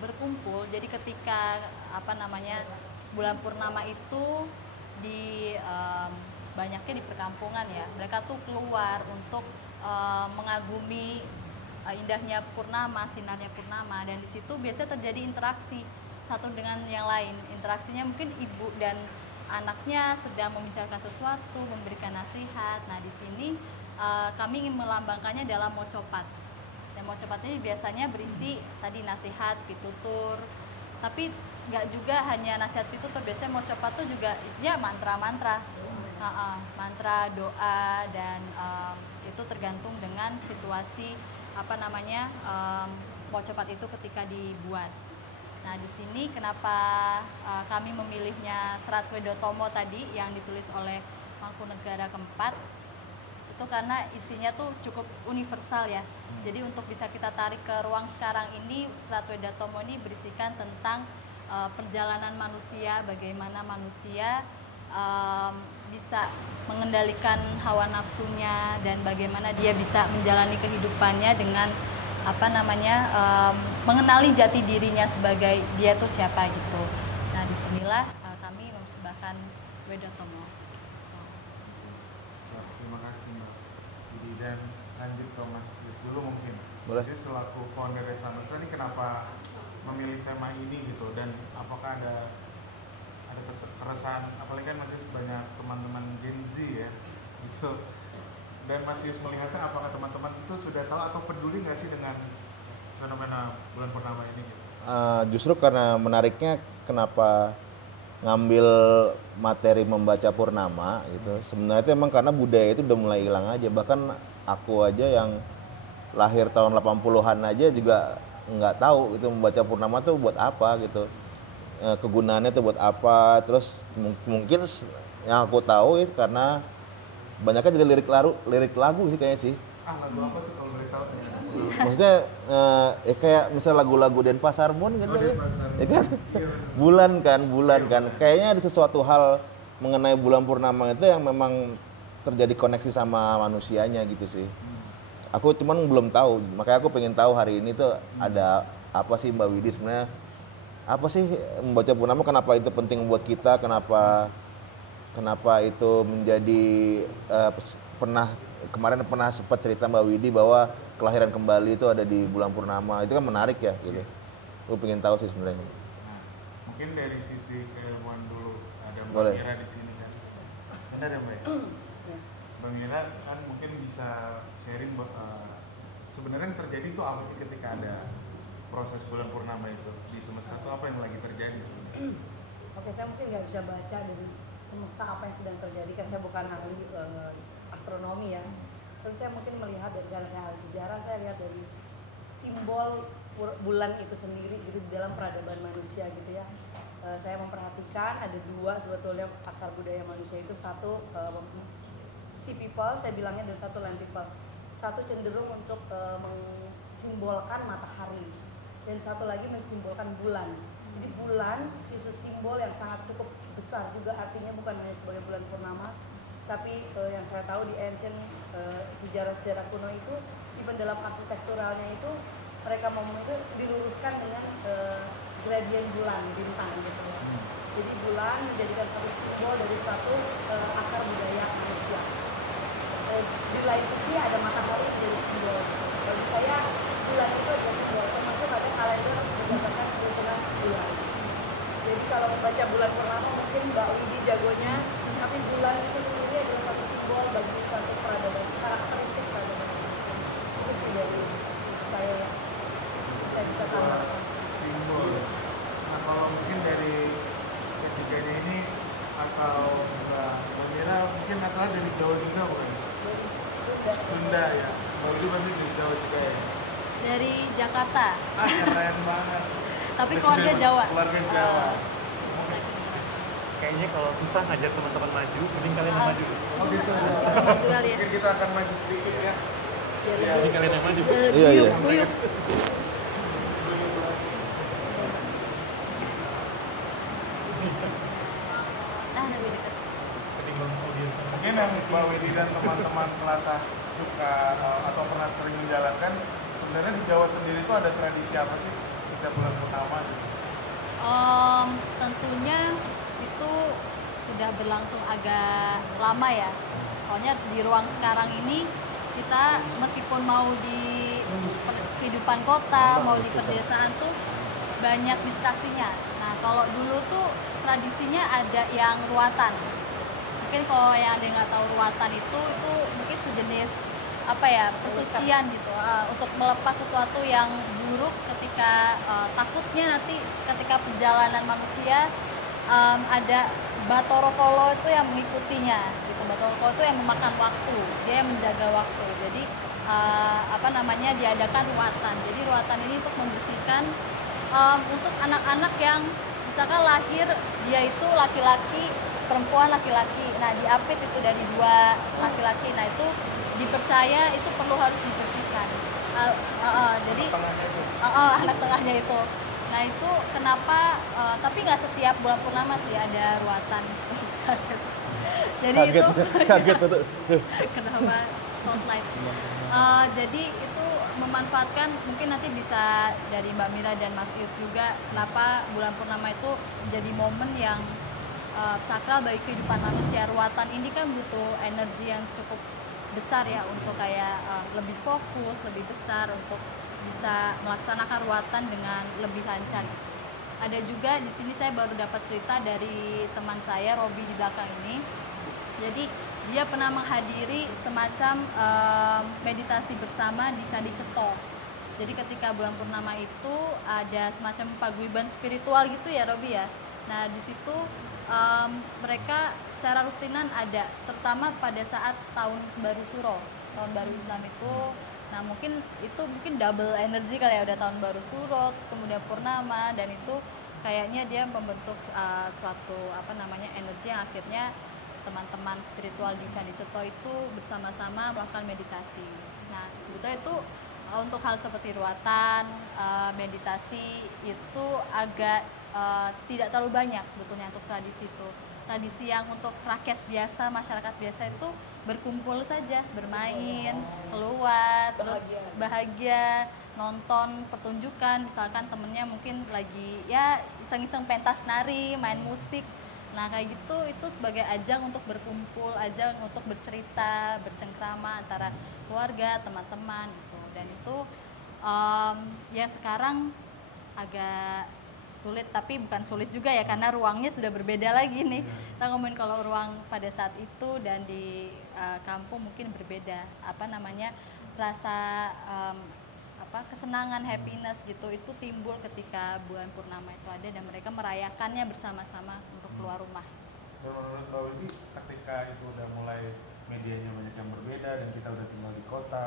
berkumpul. Jadi ketika bulan purnama itu di banyaknya di perkampungan ya, mereka tuh keluar untuk mengagumi indahnya purnama, sinarnya purnama, dan di situ biasanya terjadi interaksi satu dengan yang lain. Interaksinya mungkin ibu dan anaknya sedang membicarakan sesuatu, memberikan nasihat. Nah, di sini kami ingin melambangkannya dalam mocopat. Dan mocopat ini biasanya berisi tadi nasihat, pitutur, tapi nggak juga hanya nasihat pitutur. Biasanya mocopat itu juga isinya mantra-mantra, mantra, doa, dan itu tergantung dengan situasi mocopat itu ketika dibuat. Nah, di sini kenapa kami memilihnya Serat Wedotomo tadi yang ditulis oleh Mangkunegara keempat, itu karena isinya tuh cukup universal ya. Jadi untuk bisa kita tarik ke ruang sekarang ini, Serat Wedotomo ini berisikan tentang perjalanan manusia, bagaimana manusia bisa mengendalikan hawa nafsunya, dan bagaimana dia bisa menjalani kehidupannya dengan mengenali jati dirinya sebagai dia tuh siapa gitu. Nah, disinilah kami mempersembahkan Wedotomo. Terima kasih Mbak Didi, dan lanjut ke Mas Yus dulu mungkin. Boleh. Jadi selaku founder Sanustra ini kenapa memilih tema ini gitu, dan apakah ada keresahan, apalagi kan masih banyak teman-teman Gen Z ya gitu, dan Mas Yus melihatnya apakah teman-teman itu sudah tahu atau peduli nggak sih dengan fenomena bulan purnama ini gitu? Justru karena menariknya kenapa ngambil materi membaca purnama gitu, sebenarnya itu emang karena budaya itu udah mulai hilang aja. Bahkan aku aja yang lahir tahun 80-an aja juga nggak tahu gitu membaca purnama tuh buat apa gitu, kegunaannya tuh buat apa. Terus mungkin yang aku tahu ya karena banyaknya jadi lirik lagu sih kayaknya sih. Lagu apa tuh kalau boleh tahu? Maksudnya kayak misal lagu-lagu Denpasar Mon gitu ya kan? Bulan kan. Kayaknya ada sesuatu hal mengenai bulan purnama itu yang memang terjadi koneksi sama manusianya gitu sih. Aku cuman belum tahu, makanya aku pengen tahu hari ini tuh ada apa sih Mbak Widi sebenarnya, apa sih membaca purnama, kenapa itu penting buat kita, kenapa itu menjadi kemarin pernah sempat cerita Mbak Widi bahwa kelahiran kembali itu ada di bulan purnama. Itu kan menarik ya gitu. Aku pengen tahu sih sebenarnya. Nah, mungkin dari sisi keilmuan dulu, ada Mbak Boleh. Mira di sini kan. Benar ya Mbak ya? Mbak Mira kan mungkin bisa sharing sebenarnya yang terjadi itu apa sih ketika ada proses bulan purnama itu di semesta, itu apa yang lagi terjadi sebenarnya? Oke, saya mungkin nggak bisa baca dari semesta apa yang sedang terjadi, kan saya bukan ahli astronomi ya. Tapi saya mungkin melihat dari, karena saya ahli sejarah, saya lihat dari simbol bulan itu sendiri gitu di dalam peradaban manusia gitu ya. Saya memperhatikan ada dua sebetulnya akar budaya manusia itu, satu sea people saya bilangnya, dan satu land people. Satu cenderung untuk mensimbolkan matahari, dan satu lagi mensimbolkan bulan. Jadi bulan itu simbol yang sangat cukup besar juga, artinya bukan hanya sebagai bulan purnama, tapi yang saya tahu di ancient sejarah-sejarah kuno itu, even dalam arsitekturalnya itu mereka ngomong itu diluruskan dengan gradien bulan, bintang gitu ya. Jadi bulan menjadikan satu simbol dari satu akar budaya manusia. Di lain sisi ada matahari menjadi simbol. Bagi saya bulan itu adalah simbol, termasuk ada kalender berdasarkan perhitungan bulan. Jadi kalau membaca bulan purnama mungkin Mbak Widi jagonya, tapi bulan itu sendiri adalah satu simbol bagi satu peradaban, karakteristik peradaban manusia. Itu sih dari saya ya, saya bisa tambahkan. Simbol. Nah, kalau mungkin dari ketiganya ini atau Mbak Mira mungkin asalnya dari Jawa juga bukan? Sunda ya. Mbak Widi pasti dari Jawa juga ya. Dari Jakarta. Keren banget. Tapi keluarga Jawa. Keluarga Jawa. Kayaknya kalau susah ngajak teman-teman maju, mending kalian yang maju. Oh gitu. Maju kali ya. Mungkin kita akan maju sedikit ya. Mending kalian yang maju. Iya. Guyup. Lebih dekat. Ketimbang audiens. Mungkin yang Mbak Widi dan teman-teman pelatih suka atau pernah sering menjalankan, sebenarnya di Jawa sendiri itu ada tradisi apa sih setiap bulan pertama? Tentunya itu sudah berlangsung agak lama ya. Soalnya di ruang sekarang ini kita meskipun mau di kehidupan kota, mau di pedesaan tuh banyak distraksinya. Nah, kalau dulu tuh tradisinya ada yang ruatan. Mungkin kalau yang ada yang nggak tahu ruatan itu mungkin sejenis apa ya, pesucian gitu, untuk melepas sesuatu yang buruk ketika takutnya nanti ketika perjalanan manusia ada Bathara Kala itu yang mengikutinya gitu. Bathara Kala itu yang memakan waktu, dia yang menjaga waktu. Jadi diadakan ruatan. Jadi ruatan ini untuk membersihkan untuk anak-anak yang misalkan lahir dia itu laki-laki, perempuan laki-laki. Nah, diapit itu dari dua laki-laki. Nah, itu dipercaya itu perlu harus dibersihkan. Jadi anak tengahnya itu. Nah, itu kenapa tapi nggak setiap bulan purnama sih ada ruatan. Jadi Kaget, itu kaget betul. kenapa spotlight. Jadi itu memanfaatkan, mungkin nanti bisa dari Mbak Mira dan Mas Ius juga, kenapa bulan purnama itu menjadi momen yang sakral bagi kehidupan manusia. Ruatan ini kan butuh energi yang cukup besar ya untuk kayak lebih fokus, lebih besar untuk bisa melaksanakan ruatan dengan lebih lancar. Ada juga di sini saya baru dapat cerita dari teman saya Robi di belakang ini. Jadi dia pernah menghadiri semacam meditasi bersama di Candi Ceto. Jadi ketika bulan purnama itu ada semacam paguyuban spiritual gitu ya Robi ya. Nah di situ mereka secara rutinan ada, terutama pada saat tahun baru Suro, tahun baru Islam itu. Nah mungkin double energi kali ya, udah tahun baru Suro, terus kemudian purnama, dan itu kayaknya dia membentuk suatu energi yang akhirnya teman-teman spiritual di Candi Ceto itu bersama-sama melakukan meditasi. Nah sebetulnya itu untuk hal seperti ruatan, meditasi itu agak tidak terlalu banyak sebetulnya untuk tradisi itu. Tradisi yang untuk rakyat biasa, masyarakat biasa itu berkumpul saja, bermain, keluar, terus bahagia, nonton pertunjukan, misalkan temennya mungkin lagi ya iseng-iseng pentas nari, main musik. Nah kayak gitu itu sebagai ajang untuk berkumpul, ajang untuk bercerita, bercengkrama antara keluarga, teman-teman gitu. Dan itu ya sekarang agak sulit, tapi bukan sulit juga ya karena ruangnya sudah berbeda lagi nih. Kita ngomongin kalau ruang pada saat itu dan di kampung mungkin berbeda. Rasa kesenangan, happiness gitu itu timbul ketika bulan purnama itu ada dan mereka merayakannya bersama-sama untuk keluar rumah. Dan menurut Mbak Windy, ketika itu udah mulai medianya banyak yang berbeda dan kita udah tinggal di kota,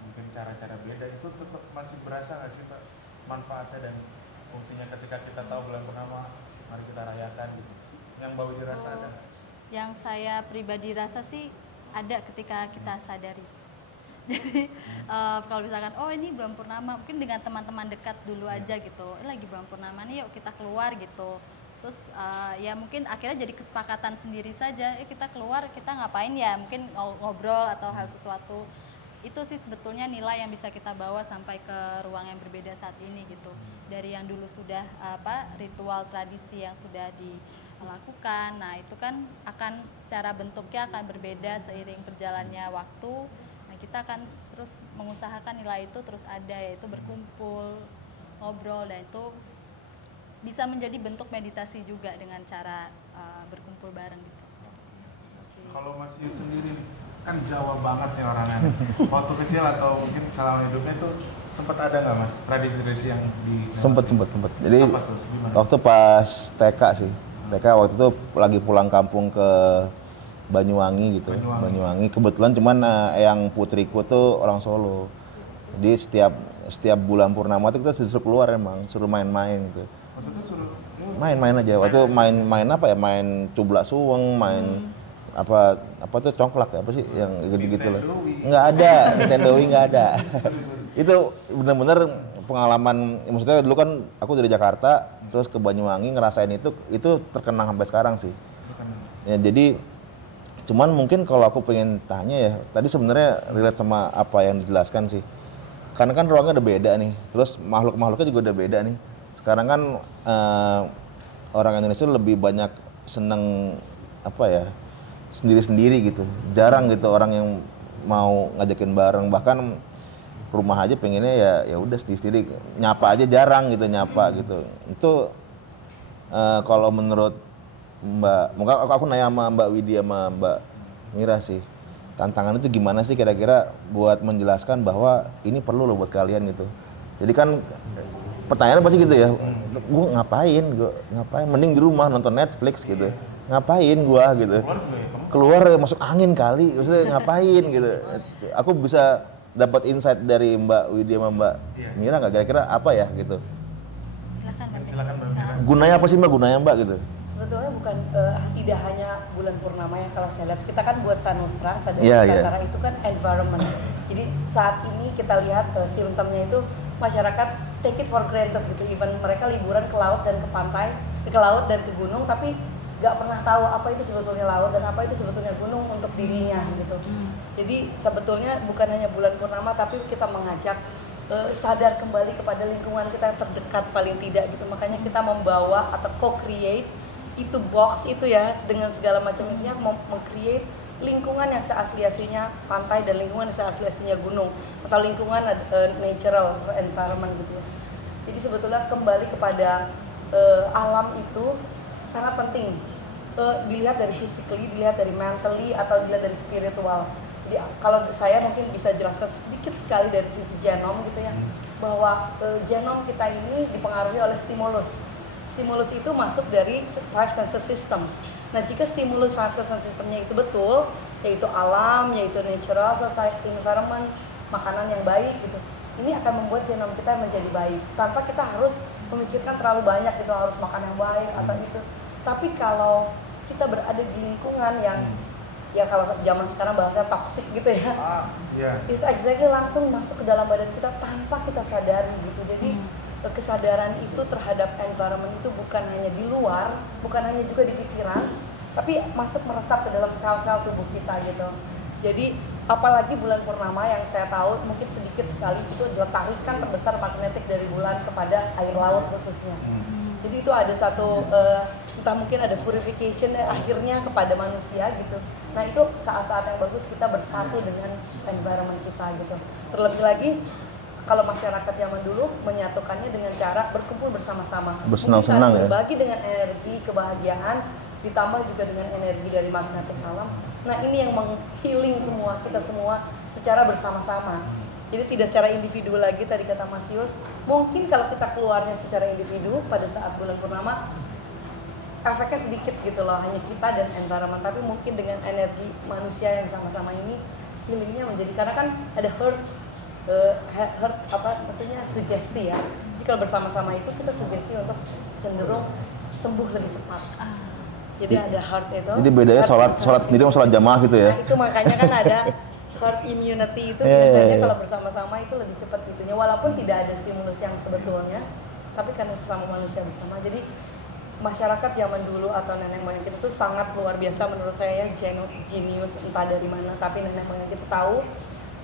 mungkin cara-cara beda itu tetap masih berasa nggak sih Pak manfaatnya dan fungsinya ketika kita tahu bulan purnama, mari kita rayakan gitu. Yang Mbak Windy rasa ada? Yang saya pribadi rasa sih ada ketika kita sadari. Jadi kalau misalkan ini bulan purnama, mungkin dengan teman-teman dekat dulu aja gitu, lagi bulan purnama nih yuk kita keluar gitu. Terus ya mungkin akhirnya jadi kesepakatan sendiri saja, yuk kita keluar, kita ngapain ya, mungkin ngobrol atau hal sesuatu. Itu sih sebetulnya nilai yang bisa kita bawa sampai ke ruang yang berbeda saat ini gitu. Dari yang dulu sudah ritual tradisi yang sudah dilakukan, nah itu kan akan secara bentuknya akan berbeda seiring berjalannya waktu. Nah kita akan terus mengusahakan nilai itu terus ada, yaitu berkumpul, ngobrol, dan itu bisa menjadi bentuk meditasi juga dengan cara berkumpul bareng gitu. Kalau Mas Yus sendiri kan Jawa banget nih orangnya. Waktu kecil atau mungkin selama hidupnya itu sempat ada nggak Mas tradisi-tradisi yang di? Sempet. Jadi apa tuh? Gimana? waktu pas TK sih, TK waktu itu lagi pulang kampung ke Banyuwangi gitu. Banyuwangi. Kebetulan cuman yang putriku tuh orang Solo. Jadi setiap bulan purnama tuh kita disuruh keluar, emang suruh main-main gitu. Maksudnya suruh Main-main aja. Waktu main apa ya? Main cublak suweng, main apa tuh congklak ya, apa sih yang gitu-gitu loh. Nggak ada, Nintendo Wii nggak ada. Itu benar-benar pengalaman, maksudnya dulu kan aku dari Jakarta terus ke Banyuwangi ngerasain itu terkenang sampai sekarang sih. Ya jadi cuman mungkin kalau aku pengen tanya ya, tadi sebenarnya relate sama apa yang dijelaskan sih. karena kan ruangnya udah beda nih, terus makhluknya juga udah beda nih. Sekarang kan orang Indonesia lebih banyak seneng apa ya, sendiri-sendiri gitu. Jarang gitu orang yang mau ngajakin bareng, bahkan rumah aja pengennya ya udah sendiri-sendiri, nyapa aja jarang gitu, nyapa gitu. Itu kalau menurut Mbak, mungkin aku nanya sama Mbak Widya sama Mbak Mira sih, tantangan itu gimana sih kira-kira buat menjelaskan bahwa ini perlu loh buat kalian gitu. Jadi kan pertanyaannya pasti gitu ya, gue ngapain, mending di rumah nonton Netflix gitu, ngapain gua gitu, keluar masuk angin kali, maksudnya ngapain gitu. Aku bisa dapat insight dari Mbak Widya sama Mbak Mira nggak, kira-kira apa ya gitu? Silakan Mbak. Gunanya apa sih Mbak, gunanya Mbak gitu? Sebetulnya bukan tidak hanya bulan purnama ya, kalau saya lihat kita kan buat Sanustra, Sadar Iya, iya. Nusantara itu kan environment. Jadi saat ini kita lihat simptomnya itu masyarakat take it for granted gitu, even mereka liburan ke laut dan ke pantai, ke laut dan ke gunung, tapi nggak pernah tahu apa itu sebetulnya laut dan apa itu sebetulnya gunung untuk dirinya gitu. Jadi sebetulnya bukan hanya bulan purnama, tapi kita mengajak sadar kembali kepada lingkungan kita yang terdekat paling tidak gitu. Makanya kita membawa atau co-create itu box itu ya, dengan segala macam ininya meng-create lingkungan yang seasli-aslinya pantai dan lingkungan yang seasli-aslinya gunung, atau lingkungan natural environment gitu. Jadi sebetulnya kembali kepada alam itu sangat penting, dilihat dari physically, dilihat dari mentally, atau dilihat dari spiritual. Jadi kalau saya mungkin bisa jelaskan sedikit sekali dari sisi genom gitu ya, bahwa genom kita ini dipengaruhi oleh stimulus. Stimulus itu masuk dari five senses system. Nah, jika stimulus five senses systemnya itu betul, yaitu alam, yaitu natural society environment, makanan yang baik gitu, ini akan membuat genom kita menjadi baik tanpa kita harus memikirkan terlalu banyak gitu, harus makan yang baik atau itu. Tapi kalau kita berada di lingkungan yang ya kalau zaman sekarang bahasanya toxic gitu ya, it's exactly langsung masuk ke dalam badan kita tanpa kita sadari gitu. Jadi kesadaran itu terhadap environment itu bukan hanya di luar, bukan hanya juga di pikiran, tapi masuk meresap ke dalam sel-sel tubuh kita gitu. Jadi apalagi bulan purnama yang saya tahu mungkin sedikit sekali itu adalah tarikan terbesar magnetik dari bulan kepada air laut khususnya. Jadi itu ada satu entah mungkin ada purification akhirnya kepada manusia gitu. Nah itu saat-saat yang bagus kita bersatu dengan environment kita gitu. Terlebih lagi kalau masyarakat zaman dulu menyatukannya dengan cara berkumpul bersama-sama, bersenang-senang ya, berbagi dengan energi kebahagiaan, ditambah juga dengan energi dari magnetik alam. Nah ini yang menghealing semua kita semua secara bersama-sama. Jadi tidak secara individu lagi tadi kata Mas Yus. Mungkin kalau kita keluarnya secara individu pada saat bulan purnama efeknya sedikit gitu loh, hanya kita dan environment. Tapi mungkin dengan energi manusia yang sama-sama ini healingnya menjadi, karena kan ada hurt maksudnya sugesti ya. Jadi kalau bersama-sama itu kita sugesti untuk cenderung sembuh lebih cepat. Jadi ada heart itu. Jadi bedanya sholat sendiri sama sholat jamaah gitu ya. Nah itu makanya kan ada herd immunity itu biasanya kalau bersama-sama itu lebih cepat gitunya, walaupun tidak ada stimulus yang sebetulnya, tapi karena sesama manusia bersama. Jadi masyarakat zaman dulu atau nenek moyang kita itu sangat luar biasa menurut saya, genius entah dari mana, tapi nenek moyang kita tahu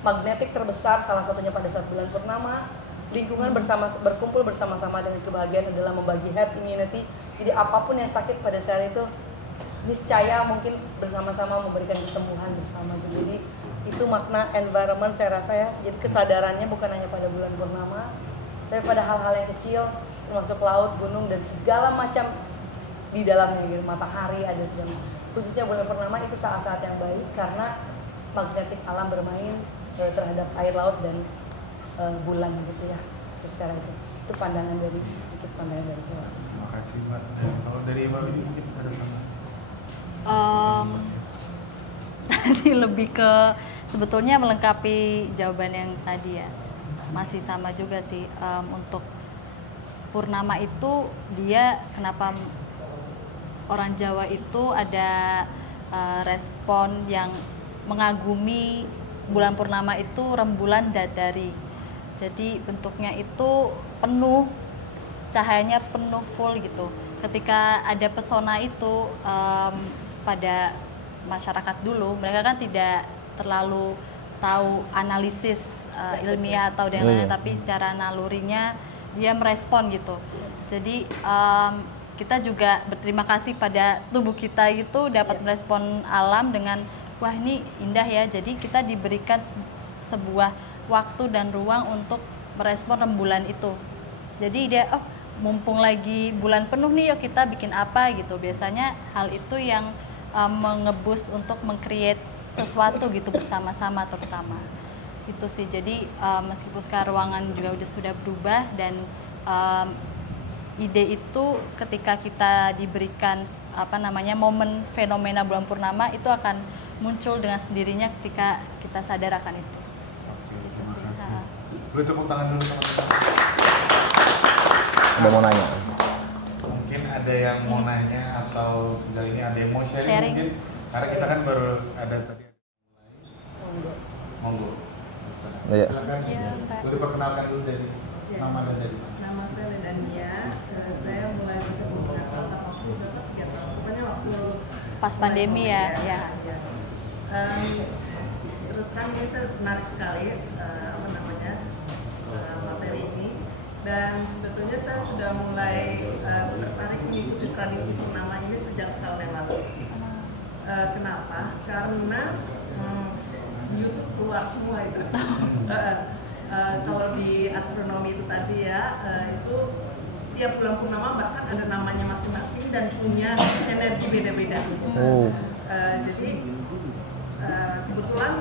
magnetik terbesar salah satunya pada saat bulan purnama, lingkungan berkumpul bersama-sama dengan kebahagiaan adalah membagi herd immunity. Jadi apapun yang sakit pada saat itu niscaya mungkin bersama-sama memberikan kesembuhan bersama. Jadi itu makna environment saya rasa ya. Jadi kesadarannya bukan hanya pada bulan purnama, tapi pada hal-hal yang kecil, termasuk laut, gunung dan segala macam di dalamnya gitu. Matahari ada segala. Khususnya bulan purnama itu saat-saat yang baik karena magnetik alam bermain terhadap air laut dan bulan gitu ya, secara itu pandangan dari sedikit pandangan dari saya. Terima kasih Mbak. Kalau dari Mbak ini mungkin ada tambahan? Tadi lebih ke sebetulnya melengkapi jawaban yang tadi ya, masih sama juga sih. Untuk purnama itu dia kenapa orang Jawa itu ada respon yang mengagumi bulan purnama itu rembulan dadari. Jadi bentuknya itu penuh, cahayanya penuh full gitu. Ketika ada pesona itu pada masyarakat dulu, mereka kan tidak terlalu tahu analisis ilmiah atau dan lain-lain, tapi secara nalurinya dia merespon gitu. Jadi kita juga berterima kasih pada tubuh kita itu dapat merespon alam dengan wah ini indah ya. Jadi kita diberikan sebuah waktu dan ruang untuk merespon rembulan itu. Jadi dia mumpung lagi bulan penuh nih, yuk kita bikin apa gitu. Biasanya hal itu yang mengebus untuk meng-create sesuatu gitu bersama-sama terutama. Itu sih. Jadi meskipun sekarang ruangan juga sudah berubah dan ide itu ketika kita diberikan momen fenomena bulan purnama itu akan muncul dengan sendirinya ketika kita sadar akan itu. Oke, Itu terima sih. kasih. Boleh tepuk tangan dulu teman-teman. Ada mau nanya? Mungkin ada yang mau nanya atau sejauh ini ada yang mau sharing, Sharing. mungkin karena kita kan baru ada tadi. Monggo. Monggo. Iya. Silakan. Iya, Pak. Boleh perkenalkan dulu dari nama dan dari mana? Nama saya Ledania, saya mulai bertemu dengan Tata waktu berapa 3 tahun, pokoknya waktu Pas pandemi ya, ya. Terus terang ini saya menarik sekali materi ini, dan sebetulnya saya sudah mulai tertarik mengikuti tradisi purnama ini sejak setahun yang lalu. Kenapa? Karena YouTube keluar semua itu. Kalau di astronomi itu tadi ya, itu setiap bulan purnama bahkan ada namanya masing-masing dan punya energi beda-beda. Jadi kebetulan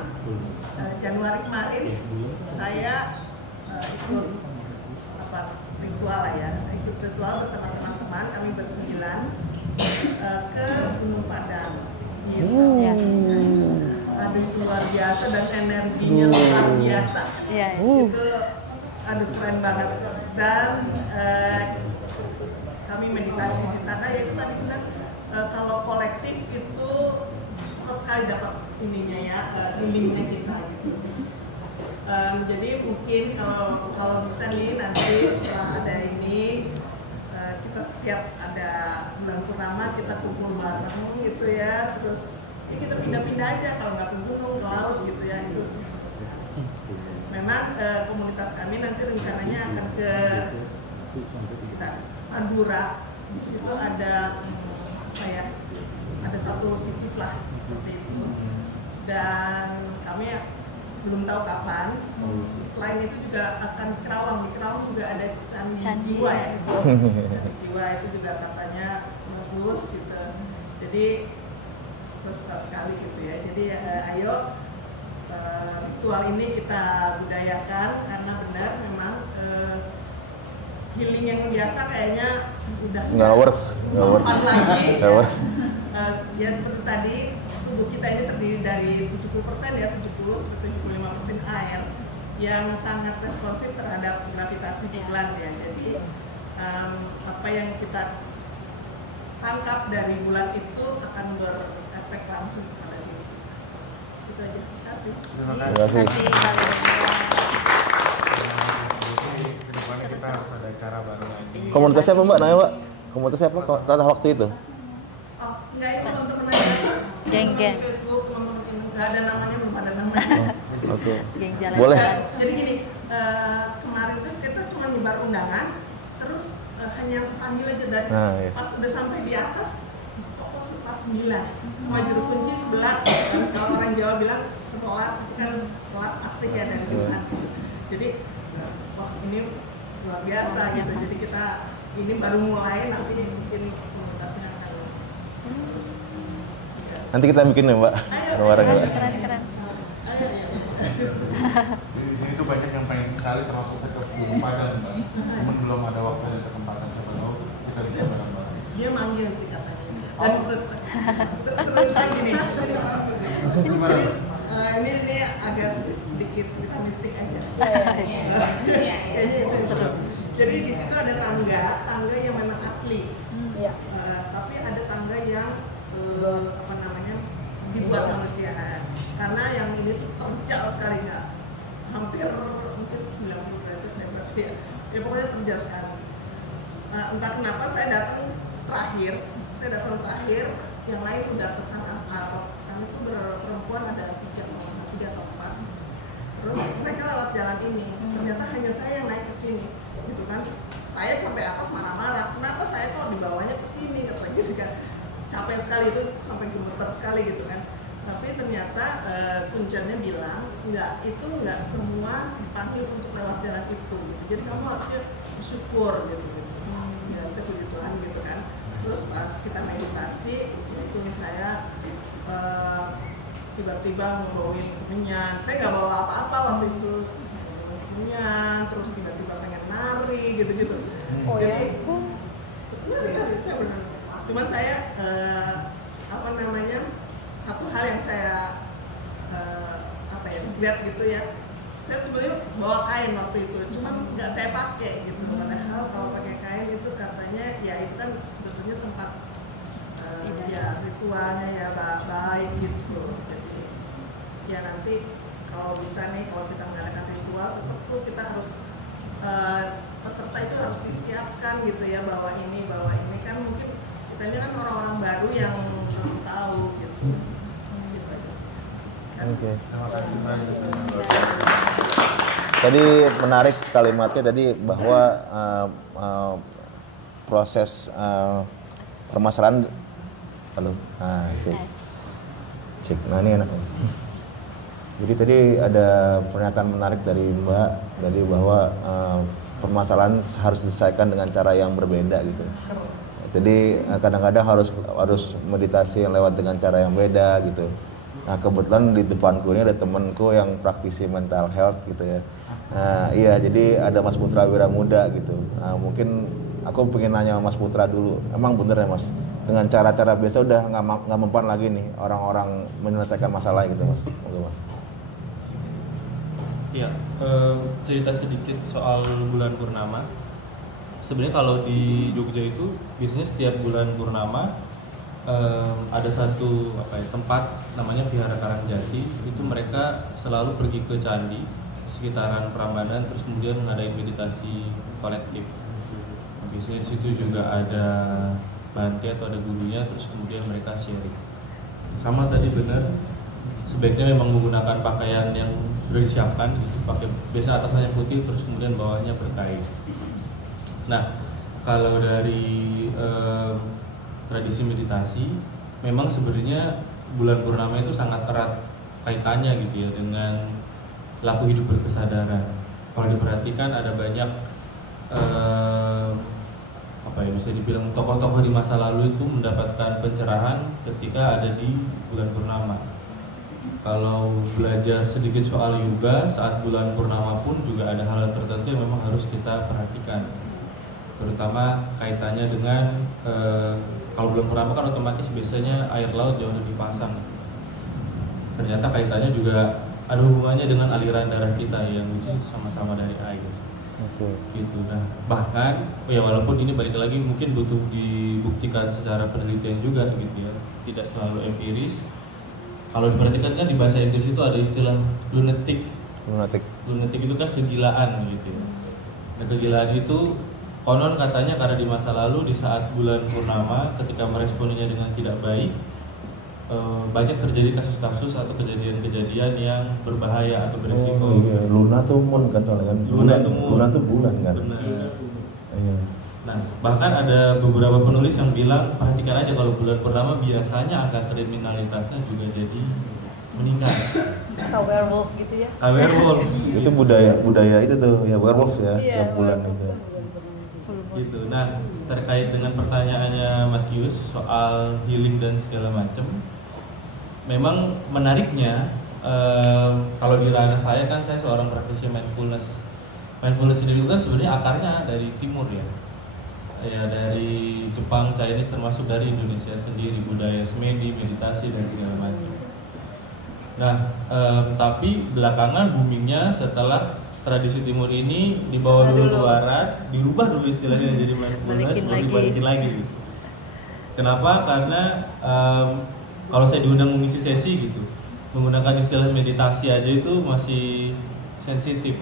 Januari kemarin saya ikut ritual lah ya, ikut ritual bersama teman-teman, kami bersembilan ke Gunung Padang. Ya. Aduh luar biasa dan energinya luar biasa. Iya. Itu aduh keren banget. Dan kami meditasi di sana, ya itu tadi benar, kalau kolektif itu cepat sekali dapat ininya ya, healingnya kita gitu. Jadi mungkin kalau bisa nih nanti setelah ada ini kita setiap ada bulan purnama kita kumpul bareng gitu ya, terus ya kita pindah-pindah aja, kalau nggak ke gunung ke laut gitu ya, itu memang komunitas kami nanti rencananya akan ke sekitar Madura. Di situ ada ada satu situs lah seperti itu, dan kami belum tahu kapan. Selain itu juga akan Kerawang, di Kerawang juga ada candi jiwa ya, candi jiwa itu juga katanya bagus gitu. Jadi sesuka sekali gitu ya. Jadi ayo ritual ini kita budayakan, karena benar memang healing yang biasa kayaknya udah Nggak works. lagi. Nggak works. Ya seperti tadi, tubuh kita ini terdiri dari 70% ya, 70-75% air yang sangat responsif terhadap gravitasi bulan ya. Jadi apa yang kita tangkap dari bulan itu akan berefek langsung pada diri. Itu aja. Terima kasih. Terima Terima kasih. kasih. Kedepannya kita harus ada acara baru lagi. Komunitasnya apa Mbak? Namanya Mbak? Komunitasnya apa? Tata waktu itu? Oh, enggak, itu teman-teman aja. Geng-geng. Di Facebook teman-teman ini enggak ada namanya, belum ada namanya. Oke. Geng jalan. Boleh. Jadi gini, kemarin tuh kita cuma nyebar undangan, terus hanya panggil aja dari Nah, iya. pas udah sampai di atas, kok pas 9 sama juru kunci 11. Kalau orang Jawa bilang 11 itu kan kelas asik ya dari Tuhan. Jadi wah ini luar biasa gitu. Jadi kita ini baru mulai, nanti mungkin komunitasnya akan terus. Ya. Nanti kita bikin ya Mbak. Bareng-bareng ya. Keren. Ayo, ya. Jadi di sini tuh banyak yang pengen sekali, termasuk saya ke Gunung Padang, Mbak. Cuman belum ada waktu dan kesempatan, siapa tahu kita bisa bareng-bareng. Dia manggil sih katanya. Dan terus lagi nih. Gimana? Ini agak sedikit cerita mistik aja. Kayaknya itu seru. Jadi di situ ada tangga yang memang asli. Iya. Tapi ada tangga yang dibuat manusia. Karena yang ini tuh terjal sekali, nggak hampir mungkin 90 derajat ya berarti ya. Ya pokoknya terjal sekali. Entah kenapa saya datang terakhir, yang lain udah kesana. Kami itu perempuan ada 3 atau 4. terus mereka lewat jalan ini, ternyata hanya saya yang naik ke sini, gitu kan. Saya sampai atas marah-marah, kenapa saya kok dibawanya ke sini, katanya gitu kan. Capek sekali itu, sampai gemeter sekali gitu kan. Tapi ternyata kuncernya bilang itu nggak semua dipanggil untuk lewat jalan itu gitu. Jadi kamu harusnya bersyukur gitu. Ya saya puji Tuhan gitu kan. Terus pas kita meditasi itu saya tiba-tiba ngebawain kemenyan. Saya nggak bawa apa-apa waktu itu, kemenyan, terus tiba-tiba pengen nari gitu-gitu. Oh ya? Jadi saya benar. Cuman saya satu hal yang saya lihat gitu ya, saya sebenarnya bawa kain waktu itu, cuman nggak saya pakai gitu. Padahal kalau pakai kain itu katanya ya itu kan sebetulnya tempat ya ritualnya ya baik gitu. Jadi ya nanti kalau bisa nih, kalau kita mengadakan ritual tetap tuh kita harus peserta itu harus disiapkan gitu ya, bawa ini kan mungkin kita ini kan orang-orang baru yang belum tahu gitu. Oke. Terima kasih banyak. Tadi menarik kalimatnya tadi bahwa proses permasalahan, halo, cek, nah ini enak. Jadi tadi ada pernyataan menarik dari Mbak, tadi bahwa permasalahan harus diselesaikan dengan cara yang berbeda gitu. Jadi kadang-kadang harus meditasi yang lewat dengan cara yang beda gitu. Nah kebetulan di depanku ini ada temanku yang praktisi mental health gitu ya. Nah iya, jadi ada Mas Putra Wiramuda gitu. Nah mungkin aku pengen nanya Mas Putra dulu, emang bener ya Mas, dengan cara-cara biasa udah nggak mempan lagi nih orang-orang menyelesaikan masalah gitu Mas? Oke Mas. Iya, cerita sedikit soal bulan purnama. Sebenarnya kalau di Jogja itu biasanya setiap bulan purnama ada satu tempat namanya Vihara Karangjati. Itu mereka selalu pergi ke candi sekitaran Prambanan, terus kemudian ngadain meditasi kolektif. Biasanya di situ juga ada bante atau ada gurunya, terus kemudian mereka sharing. Sama tadi benar, sebaiknya memang menggunakan pakaian yang sudah disiapkan, gitu. Pakai biasa atasannya putih, terus kemudian bawahnya berkain. Nah, kalau dari tradisi meditasi, memang sebenarnya bulan purnama itu sangat erat kaitannya gitu ya dengan laku hidup berkesadaran. Kalau diperhatikan ada banyak bisa dibilang tokoh-tokoh di masa lalu itu mendapatkan pencerahan ketika ada di bulan purnama. Kalau belajar sedikit soal yoga saat bulan purnama pun juga ada hal tertentu yang memang harus kita perhatikan, terutama kaitannya dengan kalau bulan purnama kan otomatis biasanya air laut jauh lebih pasang. Ternyata kaitannya juga ada hubungannya dengan aliran darah kita yang sama-sama dari air. Gitu. Nah, bahkan ya walaupun ini balik lagi mungkin butuh dibuktikan secara penelitian juga gitu ya, tidak selalu empiris. Kalau diperhatikan kan di bahasa Inggris itu ada istilah lunatic. Lunatic itu kan kegilaan gitu ya. Nah, kegilaan itu konon katanya karena di masa lalu di saat bulan purnama ketika meresponinya dengan tidak baik, banyak terjadi kasus-kasus atau kejadian-kejadian yang berbahaya atau berisiko. Oh iya, Luna tuh moon kan soalnya kan. Luna tuh bulan kan. Benar. Iya. Nah, bahkan ada beberapa penulis yang bilang perhatikan aja kalau bulan purnama biasanya angka kriminalitasnya juga jadi meningkat. Atau werewolf gitu ya. Werewolf. Itu budaya itu tuh ya, werewolf ya, tiap bulan itu. Gitu. Nah, terkait dengan pertanyaannya Mas Yus soal healing dan segala macam, memang menariknya kalau di ranah saya kan saya seorang praktisi mindfulness. Mindfulness sendiri kan sebenarnya akarnya dari timur ya. Ya dari Jepang, Chinese, termasuk dari Indonesia sendiri, budaya semedi, meditasi dan segala macam. Nah, tapi belakangan boomingnya setelah tradisi timur ini dibawa dulu ke barat, dirubah dulu istilahnya jadi mindfulness, balikin lagi gitu. Kenapa? Karena kalau saya diundang mengisi sesi gitu, menggunakan istilah meditasi aja itu masih sensitif,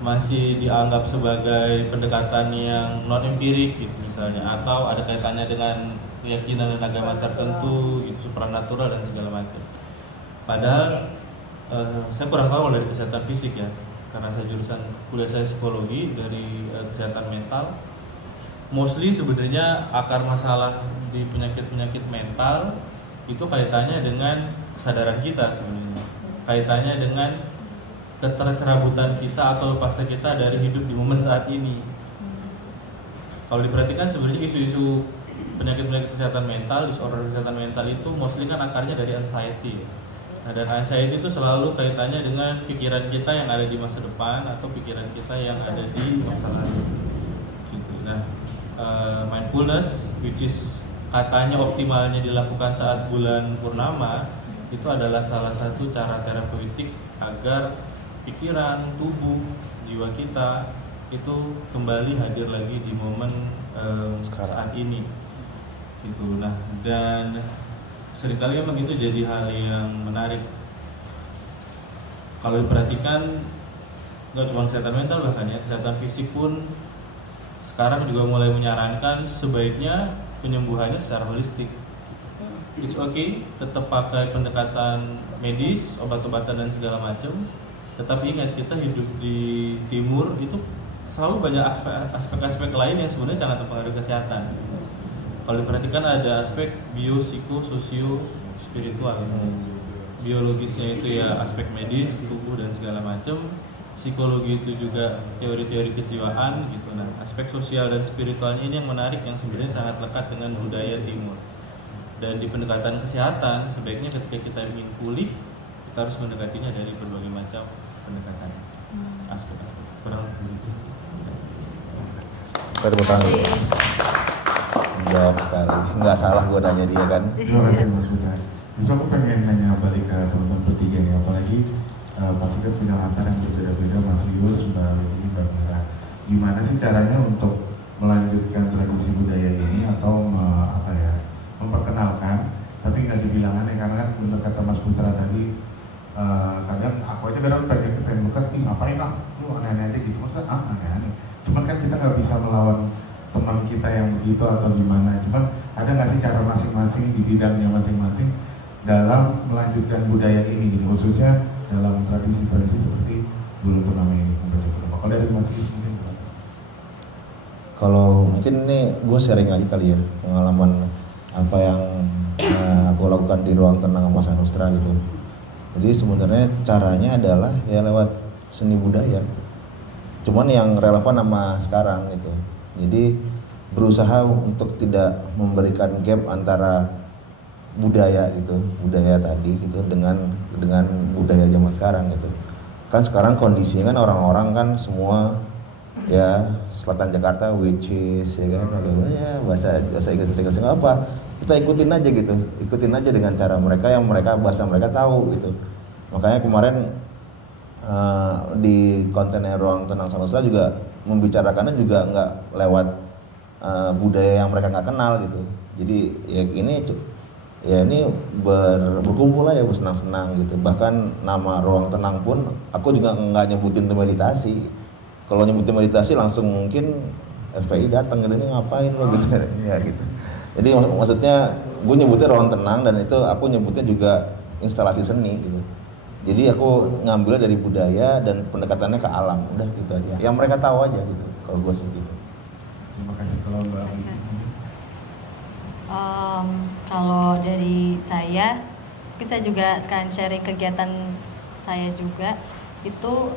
masih dianggap sebagai pendekatan yang non empirik gitu misalnya, atau ada kaitannya dengan keyakinan dan agama tertentu gitu, supranatural dan segala macam. Padahal saya kurang tahu dari kesehatan fisik ya, karena saya jurusan kuliah saya psikologi dari kesehatan mental. Mostly sebenarnya akar masalah di penyakit-penyakit mental itu kaitannya dengan kesadaran kita sebenarnya, kaitannya dengan ketercerabutan kita atau lepasnya kita dari hidup di momen saat ini. Kalau diperhatikan sebenarnya isu-isu penyakit-penyakit kesehatan mental, disorder kesehatan mental itu mostly kan akarnya dari anxiety. Nah, dan anxiety itu selalu kaitannya dengan pikiran kita yang ada di masa depan atau pikiran kita yang ada di masa lalu. Gitu. Nah, mindfulness, which is katanya optimalnya dilakukan saat bulan purnama, itu adalah salah satu cara terapeutik agar pikiran, tubuh, jiwa kita itu kembali hadir lagi di momen saat ini. Gitu. Nah, dan seringkali memang itu jadi hal yang menarik. Kalau diperhatikan, nggak cuma kesehatan mental bahkan ya, kesehatan fisik pun sekarang juga mulai menyarankan sebaiknya penyembuhannya secara holistik. It's okay, tetap pakai pendekatan medis, obat-obatan dan segala macam. Tetapi ingat, kita hidup di timur itu selalu banyak aspek-aspek lain yang sebenarnya sangat mempengaruhi kesehatan. Kalau diperhatikan ada aspek bio, psiko, sosio, spiritual. Biologisnya itu ya aspek medis, tubuh dan segala macam. Psikologi itu juga teori-teori kejiwaan gitu. Nah, aspek sosial dan spiritualnya ini yang menarik, yang sebenarnya sangat lekat dengan budaya timur. Dan di pendekatan kesehatan, sebaiknya ketika kita ingin pulih, kita harus mendekatinya dari berbagai macam pendekatan aspek-aspek. Kurang lebih begitu sih. Tepuk tangan. Jawab sekali. Nggak salah gue nanya dia kan. Terima kasih Mas Putra. Justru aku pengen nanya balik ke teman-teman bertiga nih, apalagi pasti kan punya latar yang berbeda-beda, Mas Yus, Mbak Lili, Mbak Mira. Gimana sih caranya untuk melanjutkan tradisi budaya ini atau memperkenalkan, tapi nggak dibilang aneh, karena kan benar kata Mas Putra tadi, kadang aku aja kadang pengen buka, ngapain lah, lu aneh-aneh aja gitu, maksudnya aneh-aneh. Cuman kan kita nggak bisa melawan teman kita yang begitu atau gimana. Cuman ada nggak sih cara masing-masing di bidangnya masing-masing dalam melanjutkan budaya ini gitu, khususnya dalam tradisi-tradisi seperti bulan purnama ini. Kalau dari Mas Yus mungkin. Kalau mungkin ini gue sharing aja kali ya pengalaman apa yang aku lakukan di ruang tenang Mas Anustra gitu. Jadi sebenarnya caranya adalah ya lewat seni budaya. Cuman yang relevan sama sekarang gitu. Jadi berusaha untuk tidak memberikan gap antara budaya gitu, budaya tadi gitu dengan budaya zaman sekarang gitu. Kan sekarang kondisinya kan orang-orang kan semua ya selatan Jakarta which is ya kan ya bahasa Inggris nggak apa, kita ikutin aja gitu, ikutin aja dengan cara mereka yang bahasa mereka tahu gitu. Makanya kemarin di kontennya Ruang Tenang Sanusra juga membicarakannya juga nggak lewat budaya yang mereka nggak kenal gitu. Jadi ya ini berkumpul aja bersenang-senang gitu. Bahkan nama Ruang Tenang pun aku juga nggak nyebutin itu meditasi. Kalau nyebutin meditasi langsung mungkin FPI datang gitu, ini ngapain lo gitu ya gitu. Jadi maksudnya gue nyebutnya Ruang Tenang, dan itu aku nyebutnya juga instalasi seni gitu. Jadi aku ngambilnya dari budaya dan pendekatannya ke alam, udah gitu aja. Yang mereka tahu aja gitu. Kalau gue sih gitu. Terima kasih. Kalau Mbak Lili. Kalau dari saya juga sekalian sharing kegiatan saya juga. Itu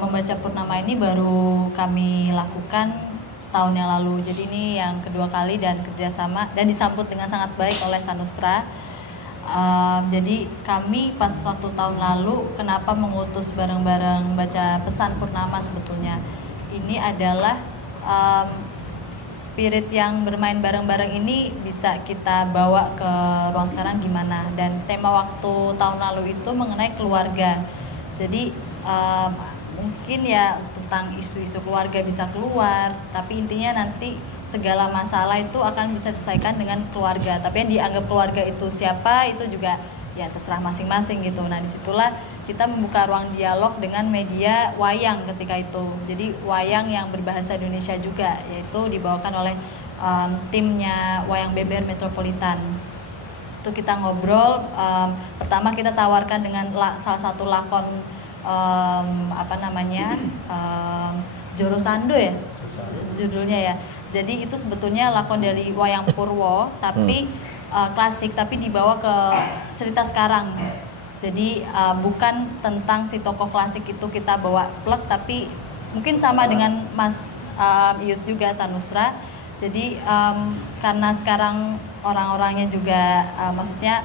membaca purnama ini baru kami lakukan setahun yang lalu. Jadi ini yang kedua kali dan kerjasama dan disambut dengan sangat baik oleh Sanustra. Jadi kami pas waktu tahun lalu kenapa mengutus bareng-bareng baca pesan purnama, sebetulnya ini adalah spirit yang bermain bareng-bareng ini bisa kita bawa ke ruang sekarang gimana. Dan tema waktu tahun lalu itu mengenai keluarga. Jadi mungkin ya tentang isu-isu keluarga bisa keluar, tapi intinya nanti segala masalah itu akan bisa diselesaikan dengan keluarga. Tapi yang dianggap keluarga itu siapa itu juga ya terserah masing-masing gitu. Nah disitulah kita membuka ruang dialog dengan media wayang ketika itu. Jadi wayang yang berbahasa Indonesia juga, yaitu dibawakan oleh timnya Wayang Beber Metropolitan. Itu kita ngobrol. Pertama kita tawarkan dengan salah satu lakon Joro Sando ya judulnya ya. Jadi itu sebetulnya lakon dari Wayang Purwo tapi klasik, tapi dibawa ke cerita sekarang. Jadi bukan tentang si tokoh klasik itu kita bawa plek, tapi mungkin sama dengan Mas Ius juga, Sanusra. Jadi karena sekarang orang-orangnya juga maksudnya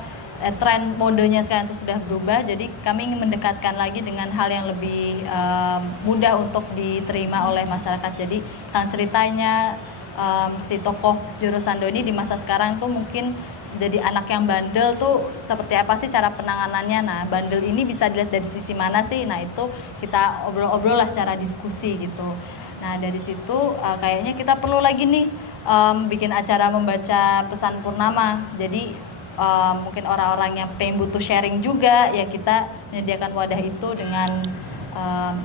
tren modenya sekarang itu sudah berubah, jadi kami ingin mendekatkan lagi dengan hal yang lebih mudah untuk diterima oleh masyarakat. Jadi tentang ceritanya si tokoh Joro Sando ini di masa sekarang tuh mungkin jadi anak yang bandel tuh seperti apa sih cara penanganannya. Nah, bandel ini bisa dilihat dari sisi mana sih? Nah, itu kita obrol-obrol lah secara diskusi gitu. Nah, dari situ kayaknya kita perlu lagi nih bikin acara membaca pesan purnama. Jadi mungkin orang-orang yang pengen butuh sharing juga, ya kita menyediakan wadah itu dengan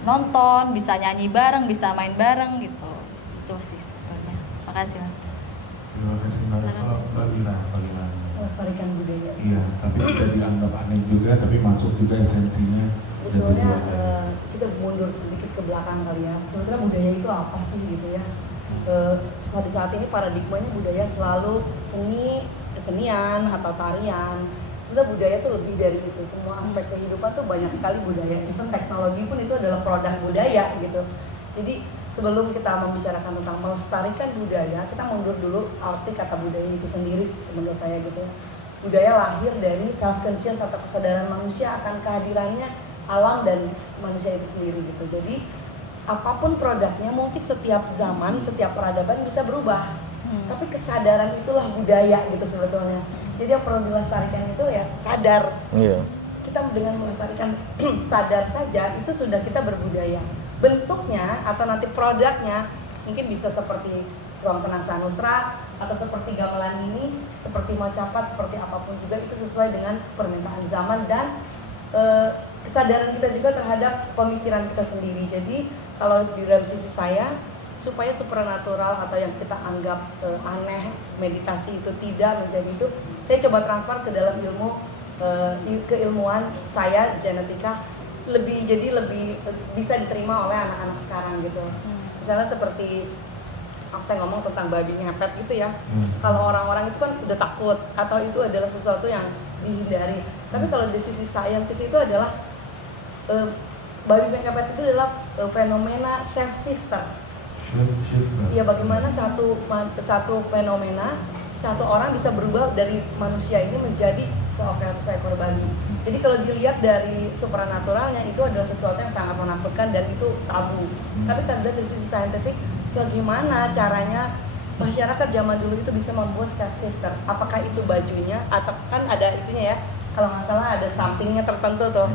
nonton, bisa nyanyi bareng, bisa main bareng gitu. Itu sih sebetulnya. Terima kasih Mas. Terima kasih Mbak. Kalau Mbak Mira bagaimana? Melestarikan budaya. Iya, tapi tidak dianggap aneh juga, tapi masuk juga esensinya. Sebetulnya kita mundur sedikit ke belakang kali ya. Sebetulnya budaya itu apa sih gitu ya? Saat ini paradigmanya budaya selalu seni, kesenian atau tarian. Sudah budaya itu lebih dari itu. Semua aspek kehidupan tuh banyak sekali budaya. Even teknologi pun itu adalah produk budaya gitu. Jadi sebelum kita membicarakan tentang melestarikan budaya, kita mundur dulu arti kata budaya itu sendiri menurut saya gitu. Budaya lahir dari self-conscious atau kesadaran manusia akan kehadirannya alam dan manusia itu sendiri gitu. Jadi apapun produknya mungkin setiap zaman, setiap peradaban bisa berubah. Tapi kesadaran itulah budaya gitu sebetulnya. Jadi yang perlu dilestarikan itu ya sadar. Kita dengan melestarikan sadar saja itu sudah kita berbudaya. Bentuknya atau nanti produknya mungkin bisa seperti ruang tenang Sanusra atau seperti gamelan ini, seperti Mocapat, seperti apapun juga itu sesuai dengan permintaan zaman dan kesadaran kita juga terhadap pemikiran kita sendiri. Jadi kalau di dalam sisi saya, supaya supranatural atau yang kita anggap aneh, meditasi itu tidak menjadi hidup, saya coba transfer ke dalam ilmu keilmuan saya, genetika, lebih bisa diterima oleh anak-anak sekarang gitu. Misalnya seperti saya ngomong tentang babi ngepet gitu ya. Kalau orang-orang itu kan udah takut atau itu adalah sesuatu yang dihindari. Tapi kalau di sisi saintis itu adalah babi ngepet itu adalah fenomena self shifter. Iya, bagaimana satu fenomena, satu orang bisa berubah dari manusia ini menjadi seekor babi. Jadi kalau dilihat dari supranaturalnya itu adalah sesuatu yang sangat menakutkan dan itu tabu. Tapi kalau dari sisi saintifik, bagaimana caranya masyarakat zaman dulu itu bisa membuat self shifter? Apakah itu bajunya atau kan ada itunya ya? Kalau nggak salah ada sampingnya tertentu tuh.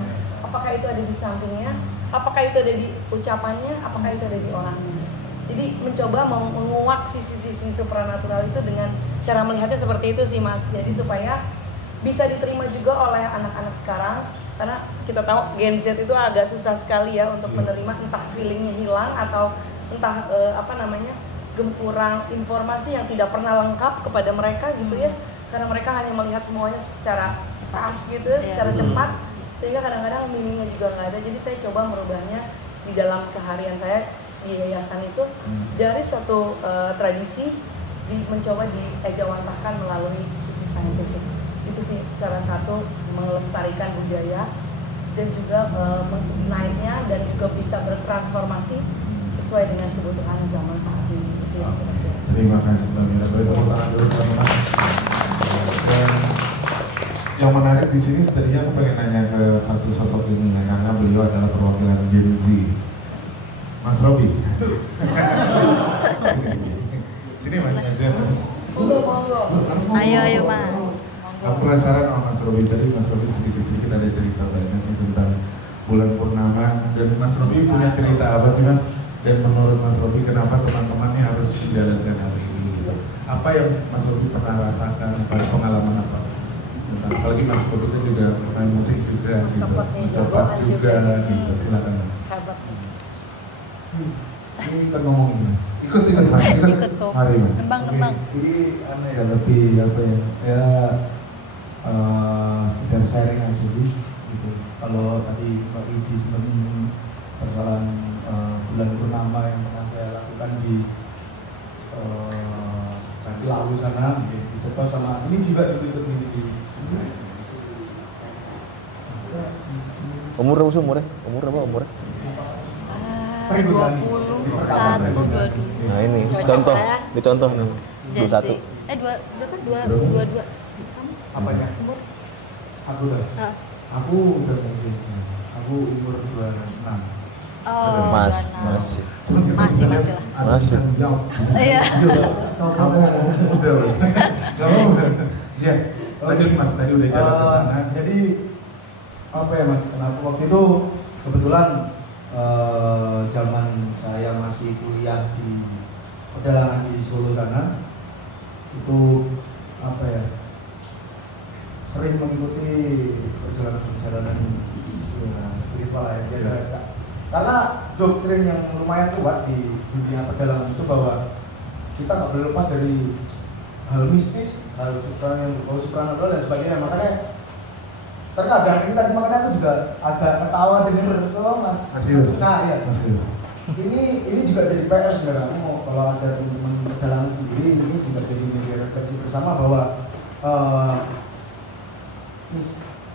Apakah itu ada di sampingnya? Apakah itu ada di ucapannya? Apakah itu ada di orangnya? Jadi mencoba menguak sisi-sisi supranatural itu dengan cara melihatnya seperti itu sih Mas. Jadi supaya bisa diterima juga oleh anak-anak sekarang, karena kita tahu Gen Z itu agak susah sekali ya untuk menerima, entah feelingnya hilang atau entah gempuran informasi yang tidak pernah lengkap kepada mereka gitu ya, karena mereka hanya melihat semuanya secara fast gitu, secara cepat, sehingga kadang-kadang meaningnya juga nggak ada. Jadi saya coba merubahnya di dalam keharian saya di yayasan itu dari satu tradisi mencoba diejawantahkan melalui sisi saintifik. Itu sih cara satu melestarikan budaya dan juga naiknya dan juga bisa bertransformasi sesuai dengan kebutuhan zaman saat ini. Terima kasih Mbak Mira. Dan yang menarik di sini tadinya aku pengen nanya ke satu sosok ini ya, karena beliau adalah perwakilan Gen Z. Mas Robi. Sini Mas Ajar. Ayo Mas. Aku penasaran sama Mas Robi tadi. Mas Robi sedikit-sedikit ada cerita banyak tentang bulan purnama, dan Mas Robi punya cerita apa sih Mas? Dan menurut Mas Robi kenapa teman-temannya harus menjalankan hal ini gitu? Apa yang Mas Robi pernah rasakan, pengalaman apa? Tentang apalagi Mas Robi juga pemain musik juga gitu, mencoba juga gitu. Silakan Mas. Ini kita ngomongin Mas. Ikut Mas. Ikut kok. Mari Mas. Kembang. Ini aneh ya, lebih apa ya? Ya sekedar sharing aja sih gitu. Kalau tadi Mbak Widi sempat menyinggung persoalan bulan purnama yang pernah saya lakukan di Kaki Lawu sana, di Ceto sama ini juga ikut di Umur berapa sih umurnya? Umur berapa umurnya? 21, 22. Nah ini Cocok contoh, ya. dicontoh nih. Gen Z. 21. Berapa? 22. apanya? Umur? Aku tuh. Hah? Aku udah mungkin sih. Aku umur 26. Oh, Mas, 26. masih. Masih lah. Masih. Iya. Kamu udah mas. Kamu udah. Ya. Lanjut mas. Tadi udah jalan ke sana. Jadi apa ya mas? Kenapa waktu itu kebetulan zaman saya masih kuliah di pedalangan di Solo sana, itu apa ya? Sering mengikuti perjalanan ya, spiritual ya biasa. Karena doktrin yang lumayan kuat di dunia pedalangan itu bahwa kita nggak boleh lepas dari hal mistis, hal supranatural dan sebagainya. Makanya terkadang ini tadi makanya aku juga agak ketawa denger so mas. Nah iya. Ini juga jadi PR sebenarnya. Aku mau kalau ada teman-teman pedalangan sendiri ini juga jadi media refleksi bersama bahwa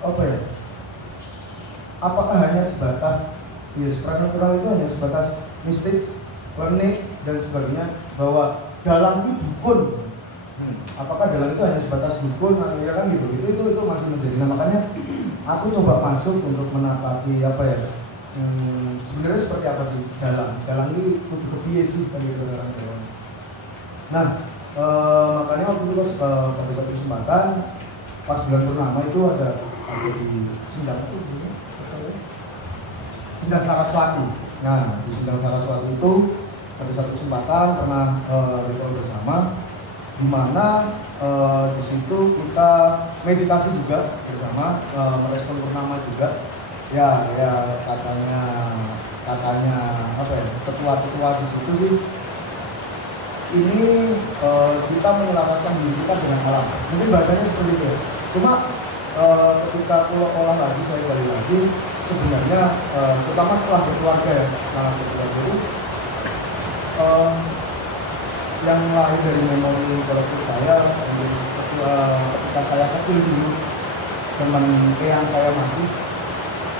apa ya? Apakah hanya sebatas ya supranatural itu hanya sebatas mistik, klinik dan sebagainya, bahwa dalang itu dukun. Apakah dalang itu hanya sebatas dukun ya kan gitu. Itu masih menjadi. Nah makanya aku coba masuk untuk menapaki apa ya? Sebenarnya seperti apa sih dalang? Dalang ini kudu kepiye sih kan gitu dalang. Nah, makanya waktu itu pada satu kesempatan pas bulan purnama itu ada di Sindang Saraswati. Nah, di Sindang Saraswati itu pada satu kesempatan pernah ritual bersama, di mana di situ kita meditasi juga bersama, merespon purnama juga. Ya katanya apa ya, ketua di situ sih. Ini kita menyelaraskan diri kita dengan alam. Mungkin bahasanya seperti itu. Cuma ketika olah lagi saya balik lagi, sebenarnya terutama setelah berkeluarga ya, itu yang lahir dari memori kolektif saya ketika saya kecil dulu, teman yang saya masih,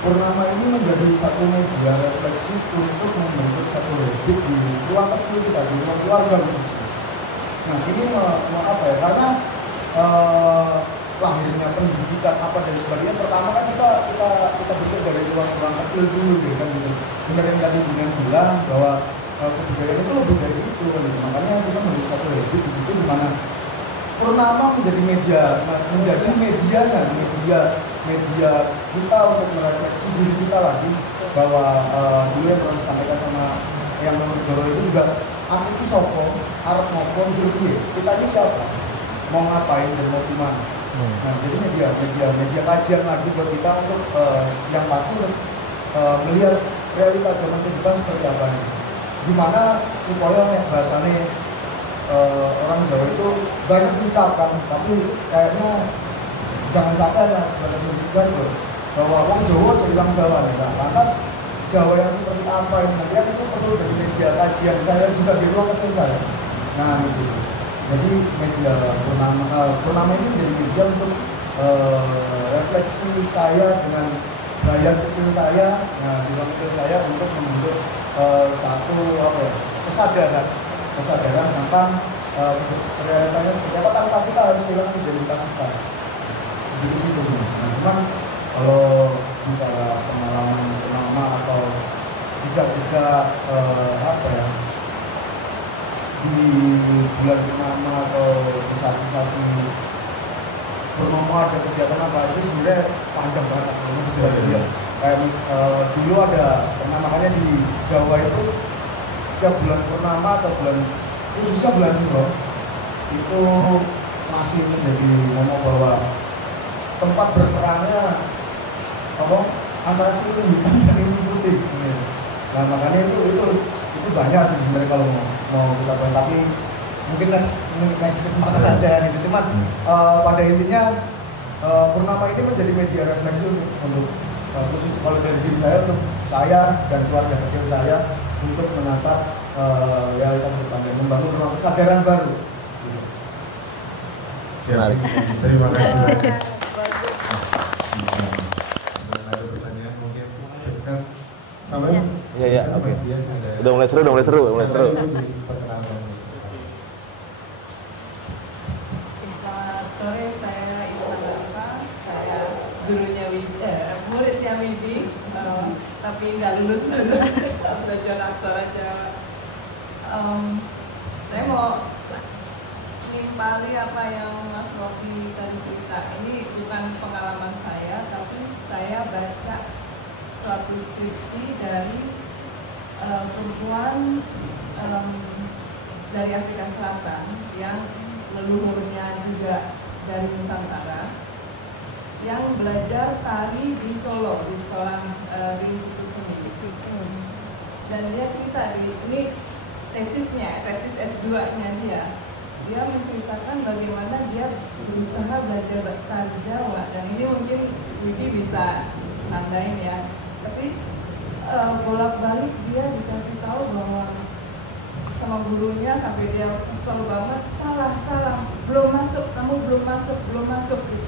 purnama ini menjadi satu media refleksi untuk membentuk satu habit di ruang kecil kita, di ruang keluarga khususnya. Nah ini mau apa ya, karena lahirnya pendidikan apa dan sebagainya, pertama kan kita pikir dari ruang kecil dulu ya kan gitu. Benar yang tadi dengan bilang bahwa kebudayaan itu lebih dari itu kan gitu. Makanya kita memiliki satu habit di situ di mana purnama menjadi media kita untuk merefleksi diri kita lagi, bahwa dulu yang pernah disampaikan sama yang menurut itu juga aku ini sopo, arep ngopo jadi kita ini siapa, mau ngapain dan mau gimana. Nah jadi media kajian lagi buat kita untuk yang pasti untuk melihat realita zaman kehidupan seperti apa nih, gimana supaya bahasanya orang Jawa itu banyak diucapkan, tapi kayaknya jangan sampai ada sebagai pendidikan bahwa orang Jawa jadi orang Jawa nih. Nah, lantas Jawa yang seperti apa yang nanti itu perlu dari media kajian saya juga di ruang kecil saya. Nah gitu. Jadi media purnama ini menjadi media untuk refleksi saya dengan layar kecil saya, nah di ruang kecil saya untuk membentuk satu apa ya, kesadaran tentang realitanya seperti apa tanpa kita harus bilang identitas kita. Di situ semua. Nah, cuman kalau bicara pengalaman purnama atau jejak-jejak apa ya di bulan purnama atau sisa-sisa purnama ada kegiatan apa aja sebenarnya panjang banget. Ya. Kayak dulu ada pernah makanya di Jawa itu setiap bulan purnama atau bulan khususnya bulan Suro itu masih menjadi ngomong bahwa tempat berperangnya apa antara situ hitam dan ini putih. Nah makanya itu banyak sih sebenarnya kalau mau kita bahas, tapi mungkin next kesempatan aja gitu. Cuman pada intinya Purnama ini menjadi media refleksi untuk khusus kalau dari diri saya, untuk saya dan keluarga kecil saya untuk menatap realita depan dan membangun rumah kesadaran baru. Siap. Terima kasih. Bagus. Ada pertanyaan mungkin kan sampai Iya, oke. Udah mulai seru. Selamat sore, saya Isma Darfa. Saya gurunya muridnya Widi, tapi nggak lulus belajar aksara Jawa. Saya mau nimpali apa yang Mas Rocky tadi cerita. Ini bukan pengalaman saya, tapi saya baca suatu skripsi dari perempuan dari Afrika Selatan yang leluhurnya juga dari Nusantara, yang belajar tari di Solo, di sekolah di Institut Seni. Dan dia cerita ini tesis S2-nya dia menceritakan bagaimana dia berusaha belajar tari Jawa, dan ini mungkin Widi bisa nandain ya. Tapi bolak-balik dia dikasih tahu bahwa sama gurunya sampai dia kesel banget, salah, belum masuk, kamu belum masuk gitu.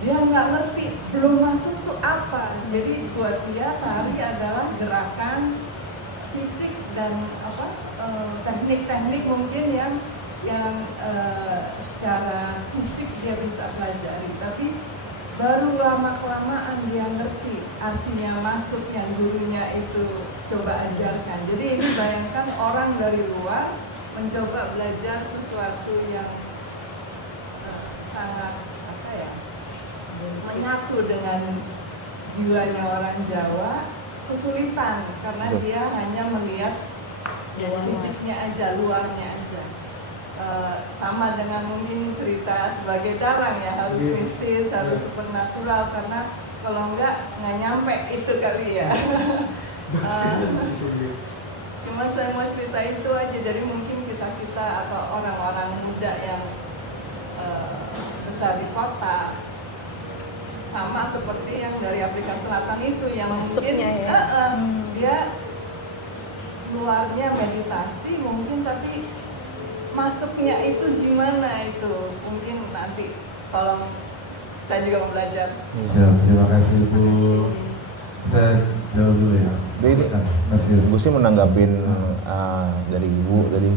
Dia nggak ngerti belum masuk tuh apa. Jadi buat dia tari adalah gerakan fisik dan teknik-teknik mungkin yang secara fisik dia bisa pelajari, tapi baru lama-kelamaan dia ngerti artinya masuk yang gurunya itu coba ajarkan. Jadi ini bayangkan orang dari luar mencoba belajar sesuatu yang sangat menyatu dengan jiwanya orang Jawa, kesulitan karena dia hanya melihat fisiknya aja, luarnya aja. Sama dengan mungkin cerita sebagai dalang ya, harus mistis, harus supernatural, karena kalau nggak nyampe itu kali ya. Cuma saya mau cerita itu aja, jadi mungkin kita atau orang-orang muda yang besar di kota sama seperti yang dari Afrika Selatan itu, yang mungkin dia luarnya meditasi mungkin, tapi masuknya itu gimana itu mungkin nanti tolong, saya juga mau belajar. Terima kasih Bu. Kita jawab dulu ya. Gue sih menanggapin dari Ibu tadi.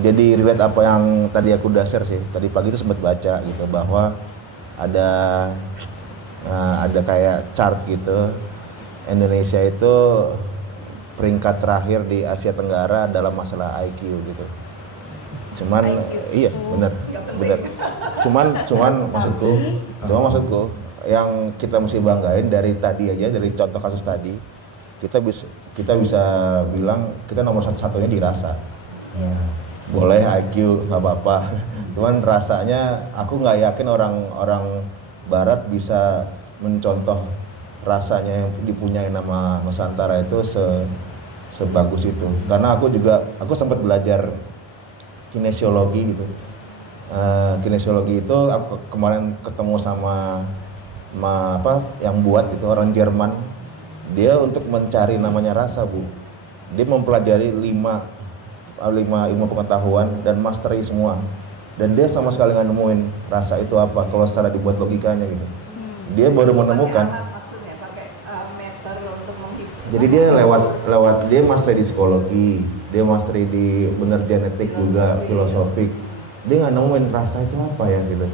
Jadi relate apa yang tadi aku dasar sih. Tadi pagi itu sempat baca gitu bahwa ada kayak chart gitu. Indonesia itu peringkat terakhir di Asia Tenggara dalam masalah IQ gitu. Cuman iya benar. Cuman maksudku yang kita mesti banggain dari tadi aja, dari contoh kasus tadi, kita bisa bilang kita nomor satunya di rasa. Boleh IQ nggak apa-apa, cuman rasanya aku nggak yakin orang Barat bisa mencontoh rasanya yang dipunyai nama Nusantara itu sebagus itu. Karena aku sempat belajar kinesiologi gitu. Kinesiologi itu aku kemarin ketemu sama yang buat itu orang Jerman. Dia untuk mencari namanya rasa, Bu. Dia mempelajari 5 ilmu pengetahuan dan mastery semua. Dan dia sama sekali nggak nemuin rasa itu apa kalau secara dibuat logikanya gitu. Dia baru menemukan. Maksudnya pakai meter untuk menghitung. Jadi dia lewat dia mastery di psikologi, dia mastery di bener genetik juga, filosofik. Dia nggak nemuin rasa itu apa ya gitu.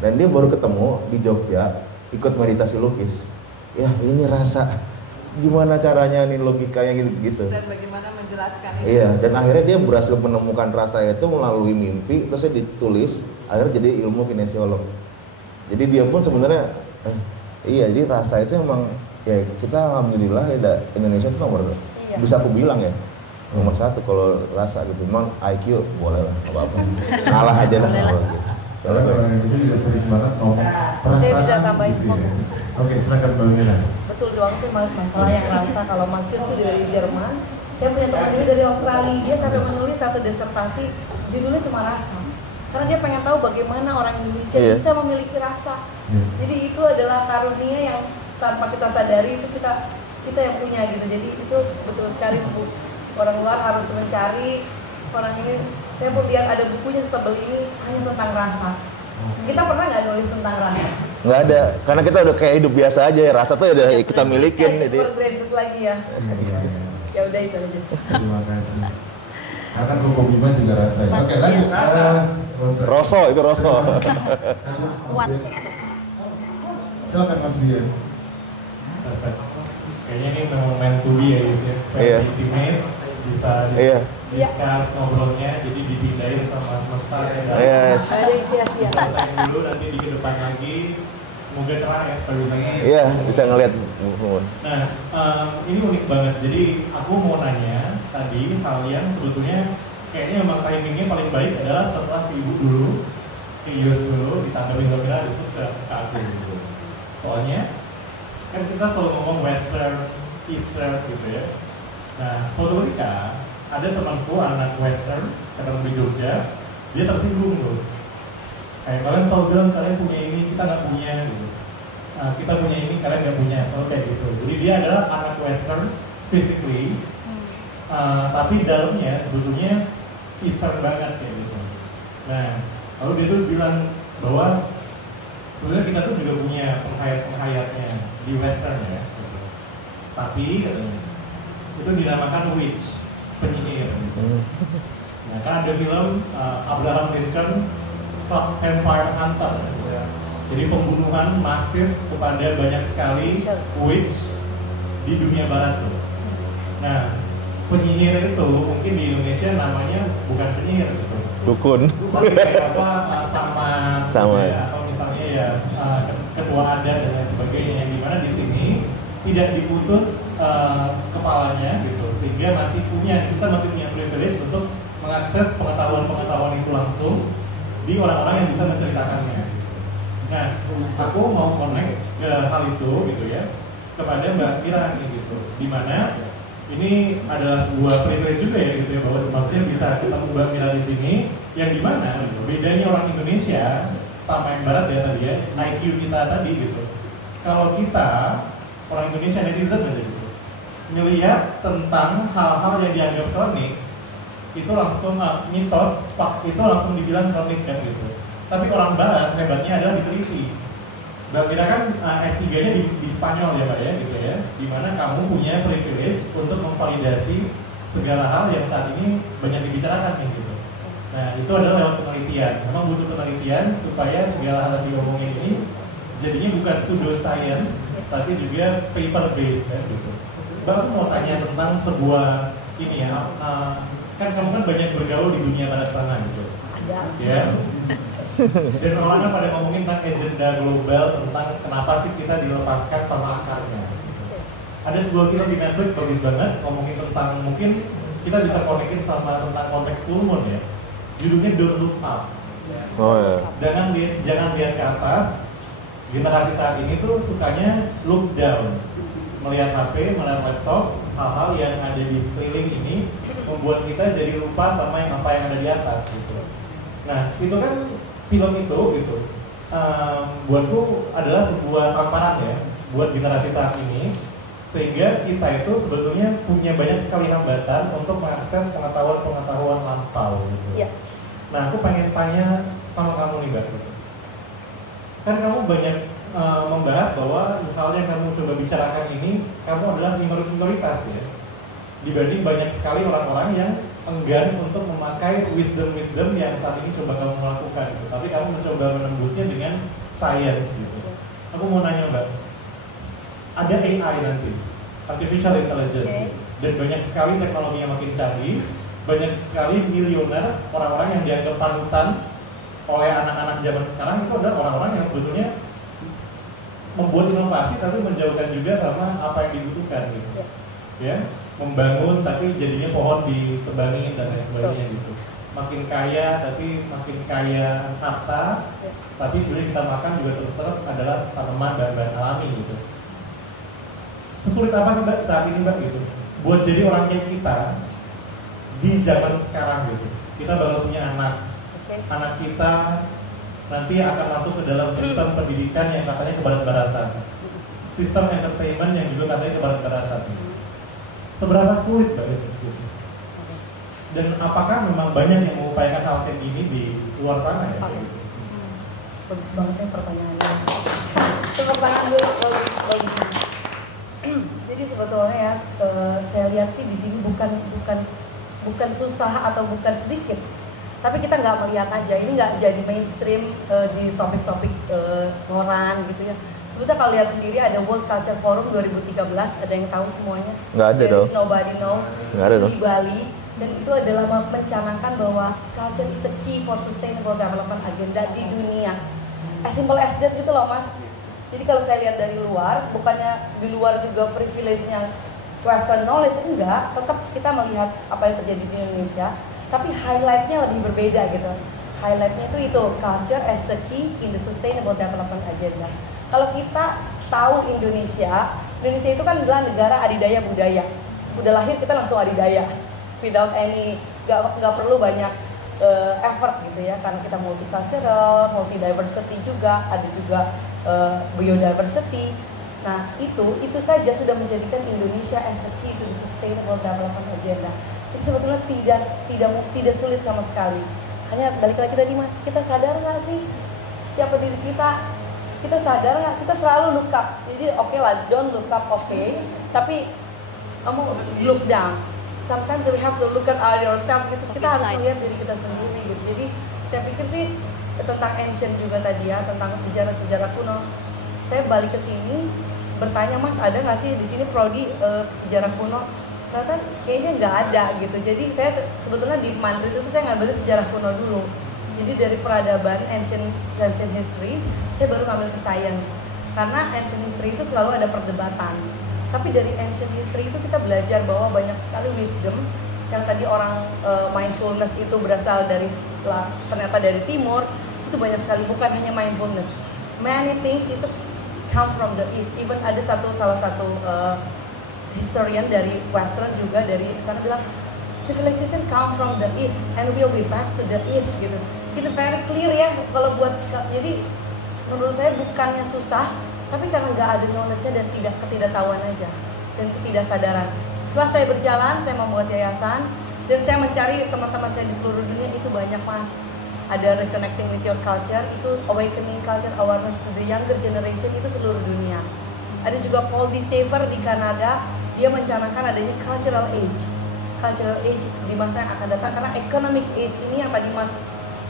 Dan dia baru ketemu di Jogja ikut meditasi lukis. Ya ini rasa. Gimana caranya nih logikanya gitu. Dan bagaimana menjelaskan itu. Iya, dan akhirnya dia berhasil menemukan rasa itu melalui mimpi, terus dia ditulis, akhirnya jadi ilmu kinesiolog. Jadi dia pun sebenarnya jadi rasa itu emang ya kita alhamdulillah ya Indonesia itu nomor bisa aku bilang ya nomor 1 kalau rasa gitu. Memang IQ boleh lah apa-apa. Ngalah aja lah kalau gitu. Karena orang Indonesia juga sering banget ngomong perasaan. Saya bisa tambahin gitu ya. Oke, silakan Mbak Mira. Betul doang tuh masalah yang rasa. Kalau Mas Yus tuh dari Jerman, saya punya teman ini dari Australia, dia sampai menulis satu disertasi judulnya cuma rasa. karena dia pengen tahu bagaimana orang Indonesia Iya. bisa memiliki rasa. Iya. Jadi itu adalah karunia yang tanpa kita sadari itu kita yang punya gitu. Jadi itu betul sekali Bu. Orang luar harus mencari orang ini. Saya mau lihat ada bukunya setebal ini hanya tentang rasa. Kita pernah nggak nulis tentang rasa? Nggak ada, karena kita udah kayak hidup biasa aja, rasa tuh udah kita milikin. Jadi Jadi for granted lagi ya. Iya, iya. Ya udah itu aja. Terima kasih. Karena Koko Bima juga rasanya. Mas, Oke, lanjut. iya. Rosa. Roso itu Roso. Kuat. Silakan Mas Bian. Tes. Kayaknya ini memang meant to be ya, Iya. supaya intimate, bisa Iya. discuss ngobrolnya, jadi dipindahin sama semesta. Yes. Ada yang sia-sia. Selesai dulu, nanti di kedepan lagi, semoga cerah ya, supaya bisa ngerti. Iya, bisa ngelihat. Nah, ini unik banget. Jadi aku mau nanya tadi hal yang sebetulnya kayaknya memang timingnya paling baik adalah setelah ke ibu dulu, ke Yus dulu, ditanggapi kamera, itu ke aku dulu. Soalnya kan kita selalu ngomong Western, Eastern gitu ya. Nah, suatu ketika ada temanku anak Western, ketemu di Jogja, dia tersinggung tuh. Kayak kalian selalu bilang kalian punya ini, kita nggak punya gitu. Kita punya ini, kalian nggak punya, selalu kayak gitu. Jadi dia adalah anak Western, physically, tapi dalamnya sebetulnya Eastern banget kayak gitu. Nah, lalu dia tuh bilang bahwa sebenarnya kita tuh juga punya penghayat-penghayatnya di Western ya. Gitu. Tapi katanya, itu dinamakan witch, penyihir. Gitu. Nah, kan ada film Abraham Lincoln, Vampire Hunter. Ya. Jadi pembunuhan masif kepada banyak sekali witch di dunia barat tuh. Nah, penyihir itu mungkin di Indonesia namanya bukan penyihir gitu. Dukun. Tapi kayak apa sama Ya. atau misalnya ya ketua adat dan lain sebagainya, yang dimana di sini tidak diputus kepalanya gitu, sehingga kita masih punya privilege untuk mengakses pengetahuan itu langsung di orang-orang yang bisa menceritakannya. Nah, aku mau connect ke hal itu gitu ya, kepada Mbak Mira gitu, dimana ini adalah sebuah privilege juga ya gitu ya, bahwa maksudnya bisa ketemu Mbak Mira di sini, yang dimana gitu, bedanya orang Indonesia sama yang Barat ya tadi ya, IQ kita tadi gitu. Kalau kita orang Indonesia netizen aja gitu, ngelihat tentang hal-hal yang dianggap klinik itu langsung mitos, itu langsung dibilang klinik kan gitu. Tapi orang Barat hebatnya adalah diteliti. Mbak Mira kan S3-nya di Spanyol ya Mbak ya gitu ya, dimana kamu punya privilege untuk memvalidasi segala hal yang saat ini banyak dibicarakan gitu. Nah itu adalah lewat penelitian. Memang butuh penelitian supaya segala hal yang diomongin ini jadinya bukan pseudoscience, tapi juga paper based kan gitu. Mbak, aku mau tanya tentang sebuah ini ya, kan kamu kan banyak bergaul di dunia barat sana gitu. Ada. Ya. Dan orang kan pada ngomongin tentang agenda global, tentang kenapa sih kita dilepaskan sama akarnya. Ada sebuah film di Netflix bagus banget ngomongin tentang, mungkin kita bisa konekin sama tentang konteks full moon ya. Judulnya Don't Look Up. Oh ya. Jangan lihat ke atas. Generasi saat ini tuh sukanya look down, melihat HP, melihat laptop, hal-hal yang ada di sekeliling ini membuat kita jadi lupa sama apa yang ada di atas gitu. Nah itu kan film itu gitu, buatku adalah sebuah tamparan ya buat generasi saat ini, sehingga kita itu sebetulnya punya banyak sekali hambatan untuk mengakses pengetahuan lampau gitu. Iya. Nah aku pengen tanya sama kamu nih Mbak, kan kamu banyak membahas bahwa hal yang kamu coba bicarakan ini, kamu adalah minoritas ya, dibanding banyak sekali orang-orang yang enggan untuk memakai wisdom yang saat ini coba kamu lakukan gitu. Tapi kamu mencoba menembusnya dengan science gitu. Aku mau nanya Mbak, ada AI nanti, artificial intelligence, dan banyak sekali teknologi yang makin canggih, banyak sekali miliuner orang-orang yang dianggap panutan oleh anak-anak zaman sekarang, itu adalah orang-orang yang sebetulnya membuat inovasi tapi menjauhkan juga sama apa yang dibutuhkan gitu. Ya, membangun tapi jadinya pohon ditebangin dan lain sebagainya gitu. Makin kaya tapi makin kaya harta, tapi sebenarnya kita makan juga tetap adalah tanaman bahan-bahan alami gitu. Sesulit apa sih Mbak saat ini Mbak gitu, buat jadi orang kayak kita di zaman sekarang gitu. Kita bakal punya anak, anak kita nanti akan masuk ke dalam sistem pendidikan yang katanya kebarat-baratan, sistem entertainment yang juga katanya kebarat-baratan. Seberapa sulit Mbak itu? Dan apakah memang banyak yang mengupayakan hal kayak gini di luar sana ya? Bagus banget ya pertanyaannya. Tepuk tangan dulu, bagus. Jadi sebetulnya ya, saya lihat sih di sini bukan susah atau bukan sedikit, tapi kita nggak melihat aja. Ini nggak jadi mainstream di topik-topik koran gitu ya. Sebetulnya kalau lihat sendiri ada World Culture Forum 2013, ada yang tahu semuanya? Nggak ada dong. Nobody knows. Nggak ada dong. Di Bali. Dan itu adalah mencanangkan bahwa culture is a key for sustainable development agenda di dunia. As simple as that gitu loh Mas. Jadi kalau saya lihat dari luar, bukannya di luar juga privilege-nya Western knowledge, enggak. Tetap kita melihat apa yang terjadi di Indonesia, tapi highlight-nya lebih berbeda gitu. Highlight-nya itu culture as a key in the sustainable development agenda. Kalau kita tahu Indonesia itu kan adalah negara adidaya budaya. Udah lahir kita langsung adidaya. Without any, nggak perlu banyak effort gitu ya, karena kita multicultural, multidiversity juga, ada juga biodiversity. Nah itu saja sudah menjadikan Indonesia as a key to the sustainable development agenda. Jadi sebetulnya tidak sulit sama sekali. Hanya balik lagi tadi Mas, kita sadar nggak sih siapa diri kita? Kita sadar nggak? Kita selalu look up. Jadi oke lah, don't look up tapi kamu look down. Sometimes we have to look at ourselves gitu. Kita harus melihat diri kita sendiri gitu. Jadi saya pikir sih tentang ancient juga tadi ya, tentang sejarah-sejarah kuno. Saya balik ke sini bertanya, Mas ada nggak sih di sini prodi sejarah kuno? Ternyata kayaknya nggak ada gitu. Jadi saya sebetulnya di Madrid itu saya ngambil sejarah kuno dulu. Jadi dari peradaban ancient history, saya baru ngambil ke science. Karena ancient history itu selalu ada perdebatan. Tapi dari ancient history itu kita belajar bahwa banyak sekali wisdom yang tadi orang mindfulness itu berasal dari ternyata dari timur, itu banyak sekali, bukan hanya mindfulness. Many things itu come from the east. Even ada salah satu historian dari western juga dari sana bilang civilization come from the east and will be back to the east gitu. Itu very clear ya kalau buat, jadi menurut saya bukannya susah, tapi karena nggak ada knowledge-nya dan ketidaktahuan aja dan ketidaksadaran. Setelah saya berjalan, saya membuat yayasan dan saya mencari teman-teman saya di seluruh dunia itu banyak Mas. Ada reconnecting with your culture, itu awakening culture awareness to the younger generation, itu seluruh dunia. Ada juga Paul D. Saver di Kanada, dia mencanangkan adanya cultural age di masa yang akan datang, karena economic age ini yang tadi Mas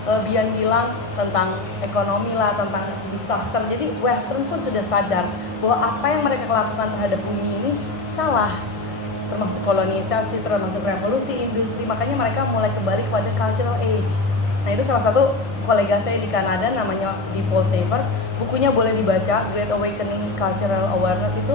Bian bilang tentang ekonomi lah, tentang disaster. Jadi Western pun sudah sadar bahwa apa yang mereka lakukan terhadap bumi ini salah, termasuk kolonisasi, termasuk revolusi industri. Makanya mereka mulai kembali kepada cultural age. Nah itu salah satu kolega saya di Kanada namanya Paul Saver. Bukunya boleh dibaca, Great Awakening Cultural Awareness itu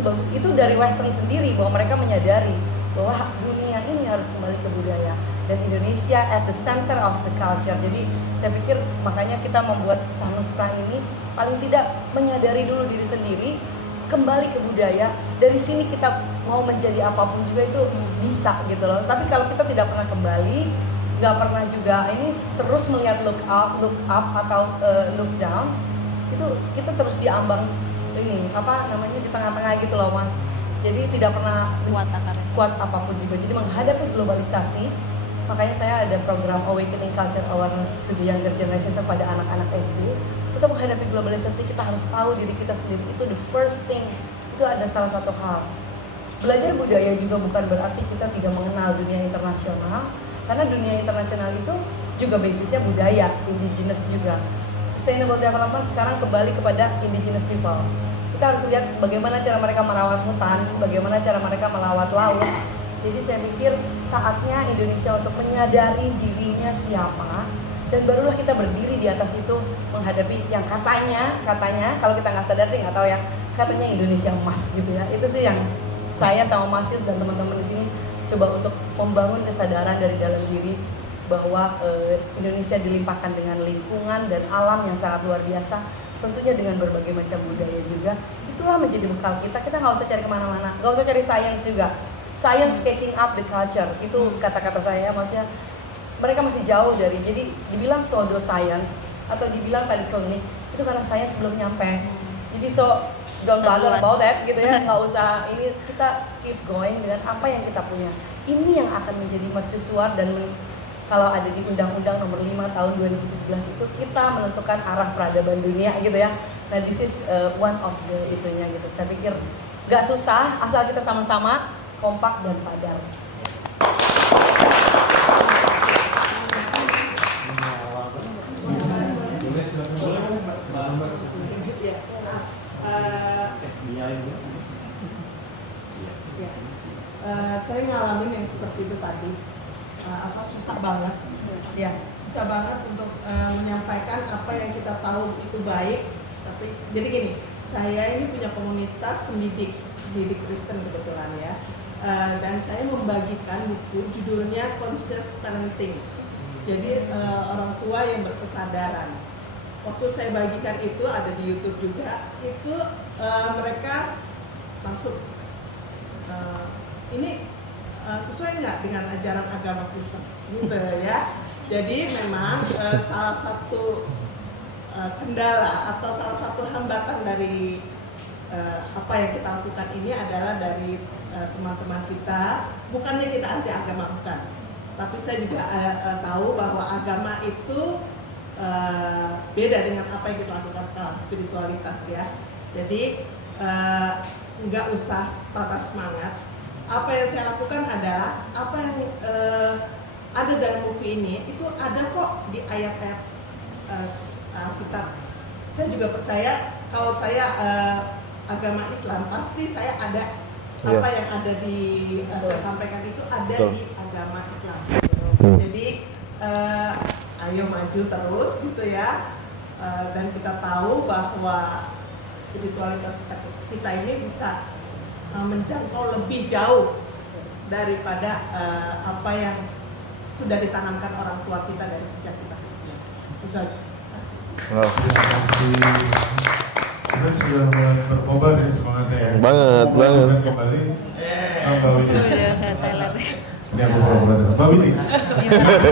bagus. Itu dari Western sendiri bahwa mereka menyadari bahwa dunia ini harus kembali ke budaya. Dan Indonesia at the center of the culture. Jadi saya pikir makanya kita membuat Sanustra ini paling tidak menyadari dulu diri sendiri, kembali ke budaya. Dari sini kita mau menjadi apapun juga itu bisa gitu loh. Tapi kalau kita tidak pernah kembali, nggak pernah juga ini terus melihat look up atau look down, itu kita terus diambang ini apa namanya di tengah-tengah gitu loh Mas. Jadi tidak pernah kuat apapun juga. Jadi menghadapi globalisasi, makanya saya ada program Awakening Culture Awareness to the Younger Generation kepada anak-anak SD. Untuk menghadapi globalisasi kita harus tahu diri kita sendiri, itu the first thing. Itu ada salah satu hal. Belajar budaya juga bukan berarti kita tidak mengenal dunia internasional, karena dunia internasional itu juga basisnya budaya, indigenous juga. Sustainable development sekarang kembali kepada indigenous people. Kita harus lihat bagaimana cara mereka merawat hutan, bagaimana cara mereka merawat laut. Jadi saya pikir saatnya Indonesia untuk menyadari dirinya siapa, dan barulah kita berdiri di atas itu menghadapi yang katanya kalau kita nggak sadar sih nggak tahu ya, katanya Indonesia emas gitu ya. Itu sih yang saya sama Mas Yus dan teman-teman di sini coba untuk membangun kesadaran dari dalam diri bahwa Indonesia dilimpahkan dengan lingkungan dan alam yang sangat luar biasa, tentunya dengan berbagai macam budaya juga. Itulah menjadi bekal kita. Kita nggak usah cari kemana-mana, nggak usah cari science juga. Science catching up the culture, itu kata-kata saya, maksudnya mereka masih jauh dari, jadi dibilang pseudo science atau dibilang tadi klinik itu karena sains belum nyampe. Jadi don't bother about that gitu ya, nggak usah, ini kita keep going dengan apa yang kita punya. Ini yang akan menjadi mercusuar dan kalau ada di Undang-Undang Nomor 5 Tahun 2017 itu kita menentukan arah peradaban dunia gitu ya. Nah, this is one of the itunya gitu. Saya pikir nggak susah asal kita sama-sama kompak dan sadar. Saya ngalamin yang seperti itu tadi, susah banget, ya susah banget untuk menyampaikan apa yang kita tahu itu baik. Tapi jadi gini, saya ini punya komunitas pendidik Kristen kebetulan ya, dan saya membagikan buku judulnya Conscious Parenting. Jadi orang tua yang berkesadaran. Waktu saya bagikan itu ada di YouTube juga, itu mereka langsung ini sesuai nggak dengan ajaran agama Kristen, gitu ya. Jadi memang salah satu kendala atau salah satu hambatan dari apa yang kita lakukan ini adalah dari teman-teman kita. Bukannya kita anti agama, bukan, tapi saya juga tahu bahwa agama itu beda dengan apa yang kita lakukan sekarang, spiritualitas ya. Jadi nggak usah patah semangat. Apa yang saya lakukan adalah apa yang ada dalam buku ini itu ada kok di ayat-ayat Alkitab. Saya juga percaya kalau saya agama Islam pasti saya ada apa yang ada di saya sampaikan itu ada di agama Islam. Jadi ayo maju terus gitu ya, dan kita tahu bahwa spiritualitas kita ini bisa menjangkau lebih jauh daripada apa yang sudah ditanamkan orang tua kita dari sejak kita kecil. Itu aja. Terima kasih. Kita sudah mulai berkobar ya semangatnya ya. Banget. Kembali Mbak Widi. Ini aku pura-pura. Mbak Widi,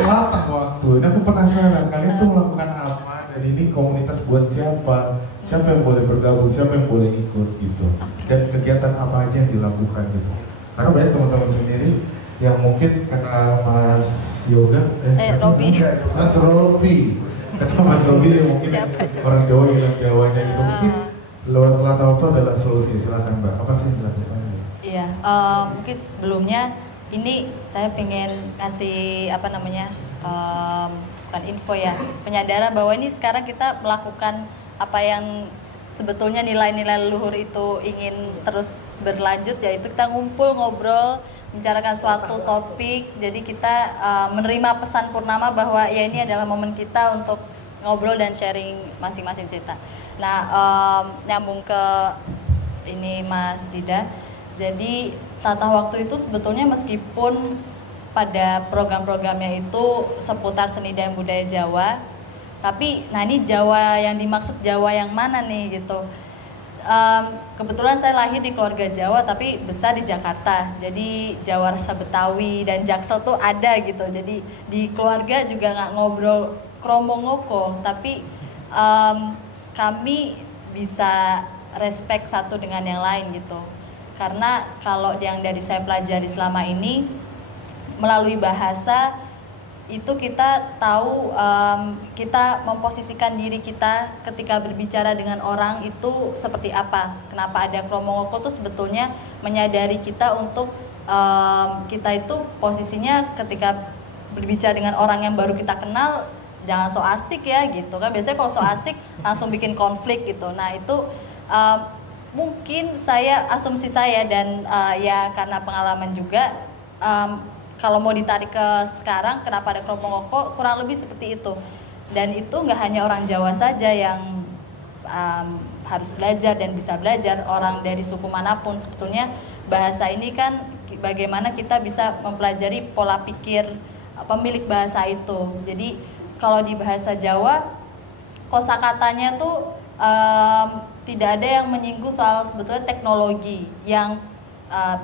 latah waktu. Ini aku penasaran kalian tuh melakukan apa dan ini komunitas buat siapa? Siapa yang boleh bergabung, siapa yang boleh ikut gitu, dan kegiatan apa aja yang dilakukan gitu. Karena banyak teman-teman sendiri yang mungkin kata Mas Yoga, Mas Robi, kata Mas Robi yang mungkin orang Jawa yang Jawanya gitu, mungkin lewat latah waktu adalah solusi. Silakan Mbak, apa sih yang dilakukan? Iya, mungkin sebelumnya ini saya pengen kasih bukan info ya, penyadaran bahwa ini sekarang kita melakukan apa yang sebetulnya nilai-nilai leluhur itu ingin terus berlanjut, yaitu kita ngumpul, ngobrol, membicarakan suatu topik. Jadi kita menerima pesan Purnama bahwa ya ini adalah momen kita untuk ngobrol dan sharing masing-masing cerita. Nah, nyambung ke ini Mas Dida. Jadi tata waktu itu sebetulnya meskipun pada program-programnya itu seputar seni dan budaya Jawa, tapi nah ini Jawa yang dimaksud Jawa yang mana nih gitu. Kebetulan saya lahir di keluarga Jawa tapi besar di Jakarta, jadi Jawa rasa Betawi dan Jaksel tuh ada gitu. Jadi di keluarga juga nggak ngobrol kromo ngoko, tapi kami bisa respect satu dengan yang lain gitu. Karena kalau yang dari saya pelajari selama ini melalui bahasa itu kita tahu, kita memposisikan diri kita ketika berbicara dengan orang itu seperti apa. Kenapa ada kromo ngoko tuh sebetulnya menyadari kita untuk kita itu posisinya ketika berbicara dengan orang yang baru kita kenal jangan so asik ya gitu kan. Biasanya kalau so asik langsung bikin konflik gitu. Nah itu mungkin asumsi saya dan ya karena pengalaman juga, kalau mau ditarik ke sekarang, kenapa ada kromo ngoko, kurang lebih seperti itu. Dan itu nggak hanya orang Jawa saja yang harus belajar dan bisa belajar, orang dari suku manapun. Sebetulnya bahasa ini kan bagaimana kita bisa mempelajari pola pikir pemilik bahasa itu. Jadi kalau di bahasa Jawa, kosakatanya tuh tidak ada yang menyinggung soal sebetulnya teknologi yang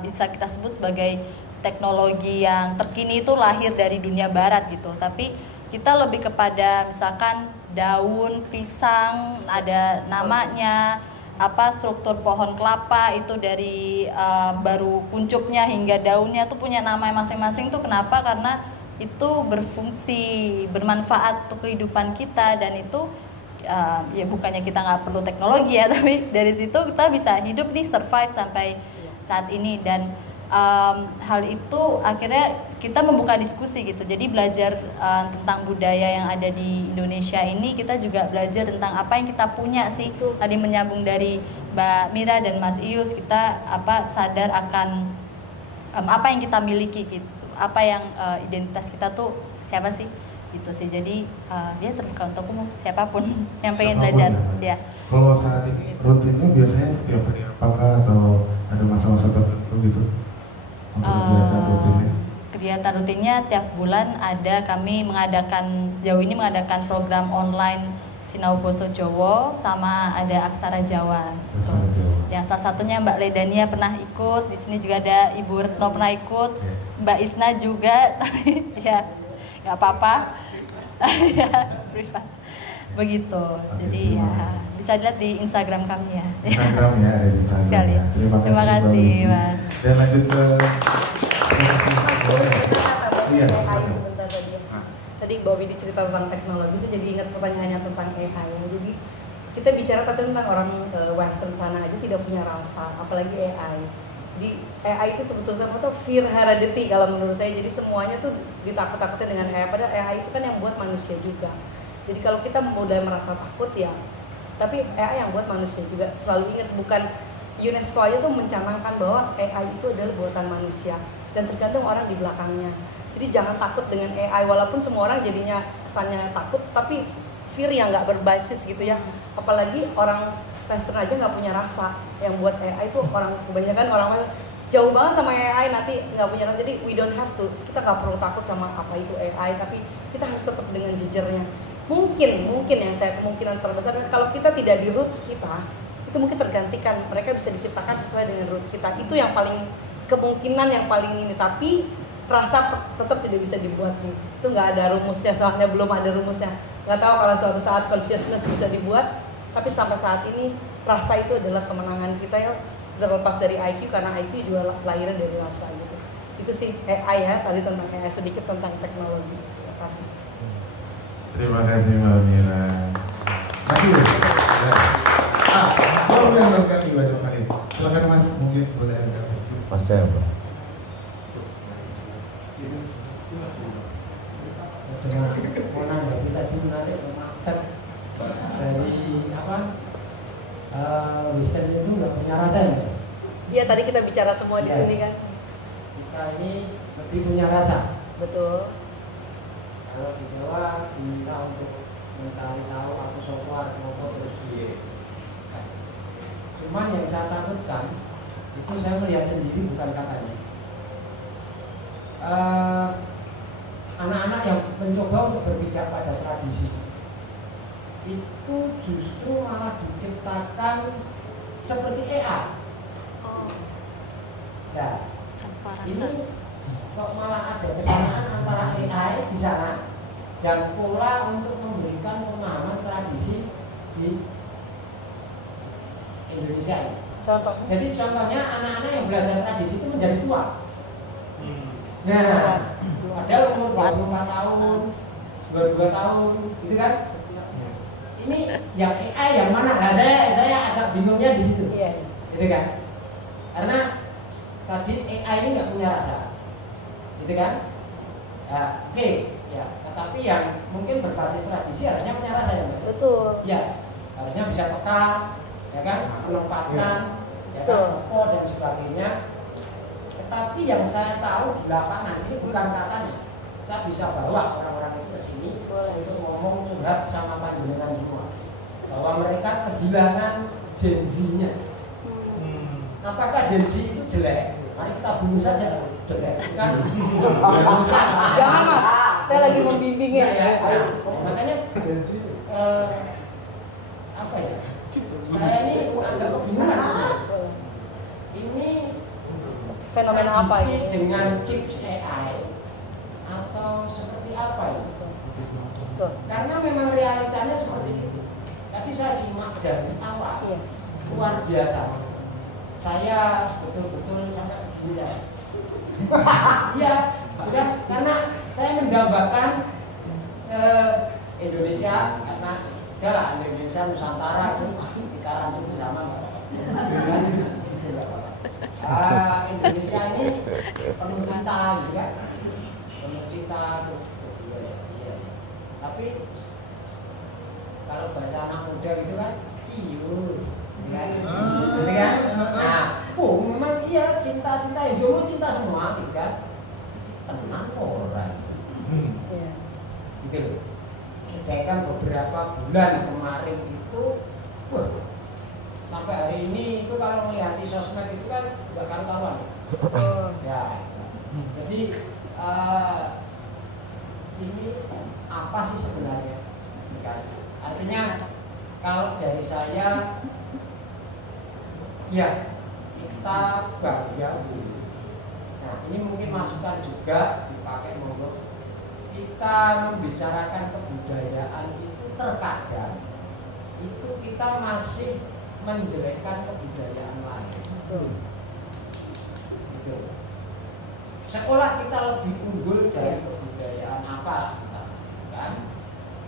bisa kita sebut sebagai teknologi yang terkini itu lahir dari dunia barat gitu, tapi kita lebih kepada misalkan daun pisang ada namanya, apa struktur pohon kelapa itu dari baru kuncupnya hingga daunnya tuh punya nama masing-masing tuh kenapa? Karena itu berfungsi, bermanfaat untuk kehidupan kita, dan itu ya bukannya kita nggak perlu teknologi ya, tapi dari situ kita bisa hidup nih, survive sampai saat ini. Dan hal itu akhirnya kita membuka diskusi gitu, jadi belajar tentang budaya yang ada di Indonesia ini, kita juga belajar tentang apa yang kita punya sih. Tadi menyambung dari Mbak Mira dan Mas Ius, kita sadar akan apa yang kita miliki gitu, apa yang identitas kita tuh siapa sih gitu sih. Jadi dia terbuka untuk umum, siapapun yang pengen belajar ya. Kalau saat ini rutinnya biasanya setiap hari apakah atau ada masa-masa tertentu gitu untuk kegiatan rutinnya? Kegiatan rutinnya tiap bulan ada, kami mengadakan sejauh ini mengadakan program online Sinau Basa Jawa sama ada Aksara Jawa. Yang salah satunya Mbak Ledania pernah ikut, di sini juga ada Ibu Retno pernah ikut, Mbak Isna juga, tapi ya nggak apa-apa, ya privat. Begitu. Jadi ya bisa dilihat di Instagram kami ya. Instagram ya, ada di Instagram. Sekali. Ya. Terima kasih Mas. Dan lanjut ke Iya. Tadi Bobby dicerita tentang teknologi, saya jadi ingat pertanyaannya tentang AI. Jadi kita bicara tentang orang Western sana aja tidak punya rasa, apalagi AI. Di AI itu sebetulnya apa tuh fear heredity kalau menurut saya. Jadi semuanya tuh ditakut-takutin dengan AI. Padahal AI itu kan yang buat manusia juga. Jadi kalau kita mudah merasa takut ya, tapi AI yang buat manusia juga. Selalu ingat, bukan UNESCO aja tuh mencanangkan bahwa AI itu adalah buatan manusia dan tergantung orang di belakangnya. Jadi jangan takut dengan AI, walaupun semua orang jadinya kesannya takut, tapi fear yang nggak berbasis gitu ya. Apalagi orang Western aja nggak punya rasa, yang buat AI itu kebanyakan orang jauh banget sama AI, nanti nggak punya rasa. Jadi we don't have to, kita nggak perlu takut sama apa itu AI, tapi kita harus tetap dengan jejernya. Mungkin yang saya kemungkinan terbesar kalau kita tidak di roots kita, itu mungkin tergantikan, mereka bisa diciptakan sesuai dengan root kita. Itu yang paling kemungkinan yang paling ini, tapi rasa tetap tidak bisa dibuat sih. Itu nggak ada rumusnya, soalnya belum ada rumusnya. Nggak tahu kalau suatu saat consciousness bisa dibuat, tapi sampai saat ini rasa itu adalah kemenangan kita ya, terlepas dari IQ, karena IQ juga lahirnya dari rasa gitu. Itu sih AI ya, tadi tentang AI, sedikit tentang teknologi. Terima kasih. Terima kasih Mbak Mira. Masih mau menambahkan ibadah hari. Silakan Mas, mungkin boleh agak kecil. Mas saya Mbak. Kita itu menarik market dari Western itu nggak punya rasa ya? Iya, tadi kita bicara semua di sini kan. Kita ini lebih punya rasa. Betul. Kalau di Jawa diminta untuk mencari tahu aku software mau terus dia. Cuman yang saya takutkan itu saya melihat sendiri, bukan katanya. Anak-anak yang mencoba untuk berpijak pada tradisi itu justru malah diciptakan seperti AI. Ya, ini kok malah ada kesamaan antara AI di sana dan pola untuk memberikan pemahaman tradisi di Indonesia. Contohnya? Jadi contohnya anak-anak yang belajar tradisi itu menjadi tua. Nah, padahal umur 24 tahun, 22 tahun, gitu kan? Ini yang AI yang mana? Nah, saya agak bingungnya di situ. Iya. Gitu kan? Karena tadi AI ini nggak punya rasa, gitu kan? Ya, oke, ya. Tetapi yang mungkin berbasis tradisi harusnya punya rasa ya, Mbak? Betul. Ya, harusnya bisa peka, ya kan? Menempatkan, ya kan? Tempo dan sebagainya. Tetapi yang saya tahu di lapangan ini bukan katanya. Saya bisa bawa orang-orang itu ke sini untuk ngomong curhat sama panjenengan semua bahwa mereka kehilangan Gen Z-nya. Apakah Gen Z itu jelek? Mari kita bunuh saja jelek. Kan? Jangan Mas, saya lagi membimbingnya. Ya. Makanya apa ya? Saya ini agak kebingungan. Ini fenomena apa tradisi ini? dengan chips AI atau seperti apa ini? Betul. Karena memang realitanya seperti itu. Tadi saya simak dari awal, Iya. luar biasa. Saya betul-betul sampai gila. Iya, udah karena saya mendambakan Indonesia karena ya lah Indonesia Nusantara itu kita rangkum bersama nggak apa-apa. Indonesia ini penuh cinta gitu kan, penuh cinta tuh. Iya. Tapi kalau bahasa anak muda gitu kan cius, kan? Gitu kan? Nah, memang iya cinta-cinta yang jomblo cinta semua gitu kan? Tenang orang. Iya. Gitu loh. Sedangkan beberapa bulan kemarin itu, wah, sampai hari ini itu kalau melihat di sosmed itu kan nggak karuan. Ya, jadi ini apa sih sebenarnya? Artinya kalau dari saya, ya kita bahagia dulu. Nah ini mungkin masukan juga dipakai monggo. Kita membicarakan kebudayaan itu terkadang itu kita masih menjelekkan kebudayaan lain. Betul. Gitu. Sekolah kita lebih unggul dari kebudayaan apa, kan?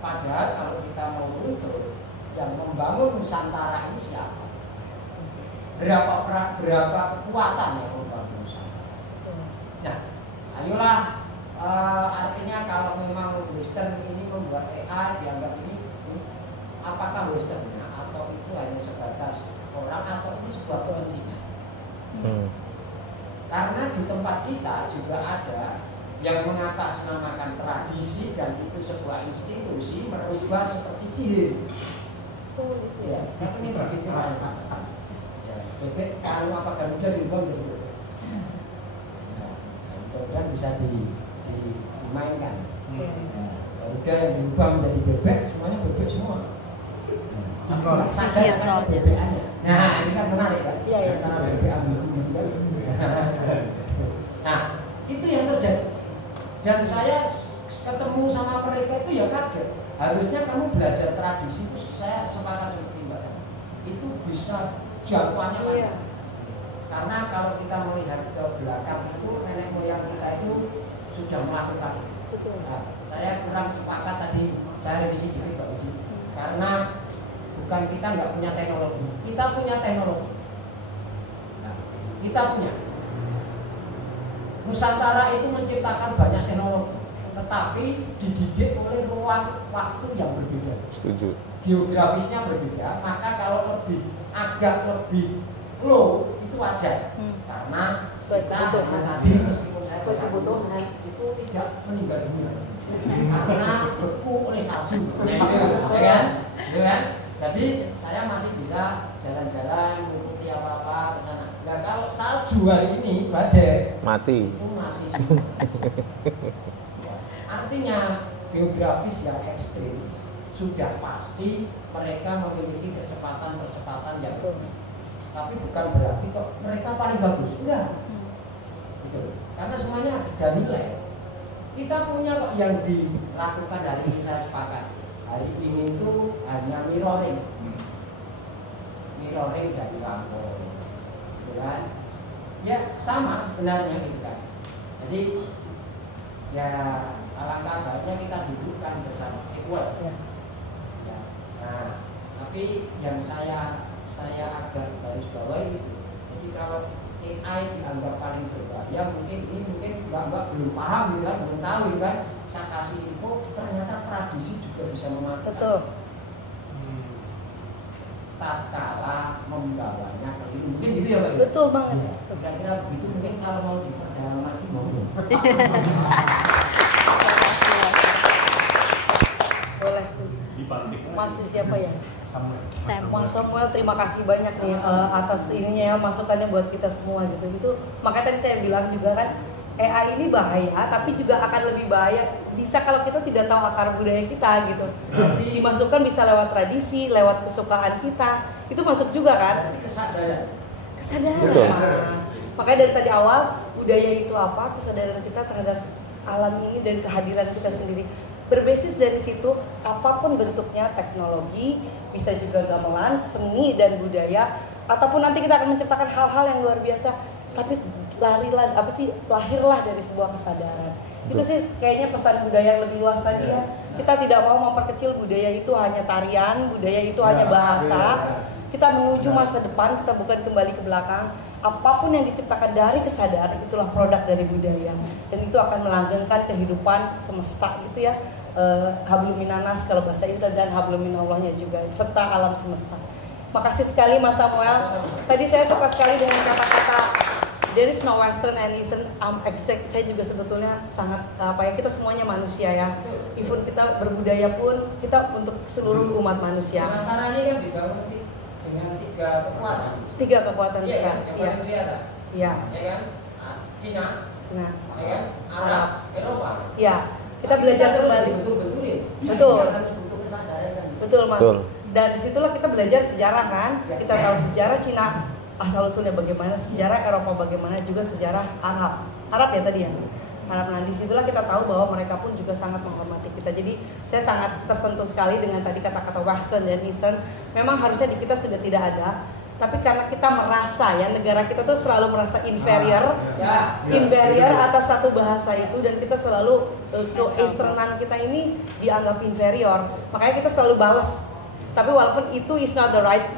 Padahal kalau kita mau runtuh, yang membangun Nusantara ini siapa? Berapa kekuatan yang membangun Nusantara? Nah, ayolah. Artinya kalau memang Western ini membuat AI dianggap ini, apakah Westernnya atau itu hanya sebatas orang atau ini sebuah kepentingan? Karena di tempat kita juga ada yang mengatasnamakan tradisi dan itu sebuah institusi merubah seperti sihir. Ya, tapi ini begitu lah. Ya, bebek kalau apa Garuda dirubah jadi bebek. Nah, mudah-mudahan bisa dimainkan. Garuda yang dirubah menjadi bebek, semuanya bebek semua. Nggak sadar kan bebekannya. Nah, ini kan menarik kan? Iya, iya. Antara bebek ambil juga. Nah, itu yang terjadi. Dan saya ketemu sama mereka itu ya kaget. Harusnya kamu belajar tradisi itu saya sepakat seperti Mbak. Itu bisa jangkauannya kan. Iya. Karena kalau kita melihat ke belakang itu nenek moyang kita itu sudah melakukan. Betul. Nah, saya kurang sepakat tadi saya revisi dikit Mbak Udi. Karena bukan kita nggak punya teknologi, kita punya teknologi. Nah, kita punya. Nusantara itu menciptakan banyak teknologi, tetapi dididik oleh ruang waktu yang berbeda. Setuju. Geografisnya berbeda, maka kalau agak lebih low itu wajar. Karena Sesuai kita kebutuhan. tadi meskipun saya Sesuai kebutuhan. itu tidak meninggal dunia karena beku oleh salju. Ya kan? Ya kan? Jadi saya masih bisa jalan-jalan, mengikuti apa-apa ke sana. Nah kalau salju hari ini badai Mati. itu mati semua. Artinya geografis yang ekstrim sudah pasti mereka memiliki kecepatan yang tinggi. Tapi bukan berarti kok mereka paling bagus. Enggak. Gitu. Karena semuanya ada nilai. Kita punya kok yang dilakukan hari ini saya sepakat. Hari ini itu hanya mirroring dari kampung, gitu kan? Ya sama sebenarnya gitu kan. Jadi ya alangkah baiknya kita dudukkan bersama equal. Ya. Nah, tapi yang saya agak garis bawahi itu. Jadi kalau AI dianggap paling berbahaya, mungkin mbak belum paham gitu kan, belum tahu gitu kan. Saya kasih info, ternyata tradisi juga bisa mematikan. Betul. Tatkala membawanya ke ini, mungkin gitu ya Pak. Betul banget. Ya, kira-kira begitu mungkin kalau mau diperdalam lagi mau. Boleh sih. Dipantik. Masih siapa ya? Samuel. Mas Samuel, terima kasih banyak nih atas ininya ya, masukannya buat kita semua gitu. Itu makanya tadi saya bilang juga kan AI ini bahaya, tapi juga akan lebih bahaya bisa kalau kita tidak tahu akar budaya kita gitu. Dimasukkan bisa lewat tradisi, lewat kesukaan kita, itu masuk juga kan? Berarti kesadaran. Kesadaran. Betul. Mas. Makanya dari tadi awal, budaya itu apa, kesadaran kita terhadap alam ini dan kehadiran kita sendiri. Berbasis dari situ, apapun bentuknya, teknologi, bisa juga gamelan, seni dan budaya, ataupun nanti kita akan menciptakan hal-hal yang luar biasa, tapi lahirlah dari sebuah kesadaran. Itu sih kayaknya pesan budaya yang lebih luas tadi ya. Kita tidak mau memperkecil budaya itu hanya tarian, budaya itu hanya bahasa. Kita menuju masa depan, kita bukan kembali ke belakang. Apapun yang diciptakan dari kesadaran itulah produk dari budaya, dan itu akan melanggengkan kehidupan semesta gitu ya. Hablum minanas kalau bahasa Indonesia, dan hablum minallahnya juga, serta alam semesta. Makasih sekali Mas Samuel. Tadi saya suka sekali dengan kata-kata there is no western and eastern, exact. Saya juga sebetulnya sangat kita semuanya manusia ya. Even kita berbudaya pun kita untuk seluruh umat manusia. Nusantara ini kan dibangun dengan 3 kekuatan. 3 kekuatan besar. Yang paling kelihatan. Iya. Ya kan? Cina. Cina. Ya kan? Arab, Eropa. Iya. Kita belajar kembali. Betul. Betul. Harus butuh kesadaran kan. Betul Mas. Betul. Dan disitulah kita belajar sejarah kan. Kita tahu sejarah Cina asal usulnya bagaimana, sejarah Eropa bagaimana, juga sejarah Arab ya tadi ya. Arab. Nah disitulah kita tahu bahwa mereka pun juga sangat menghormati kita. Jadi saya sangat tersentuh sekali dengan tadi kata-kata Western dan Eastern. Memang harusnya di kita sudah tidak ada, tapi karena kita merasa ya, negara kita tuh selalu merasa inferior, inferior atas satu bahasa itu, dan kita selalu ke-Easternan kita ini dianggap inferior. Makanya kita selalu balas. Tapi walaupun itu is not the right,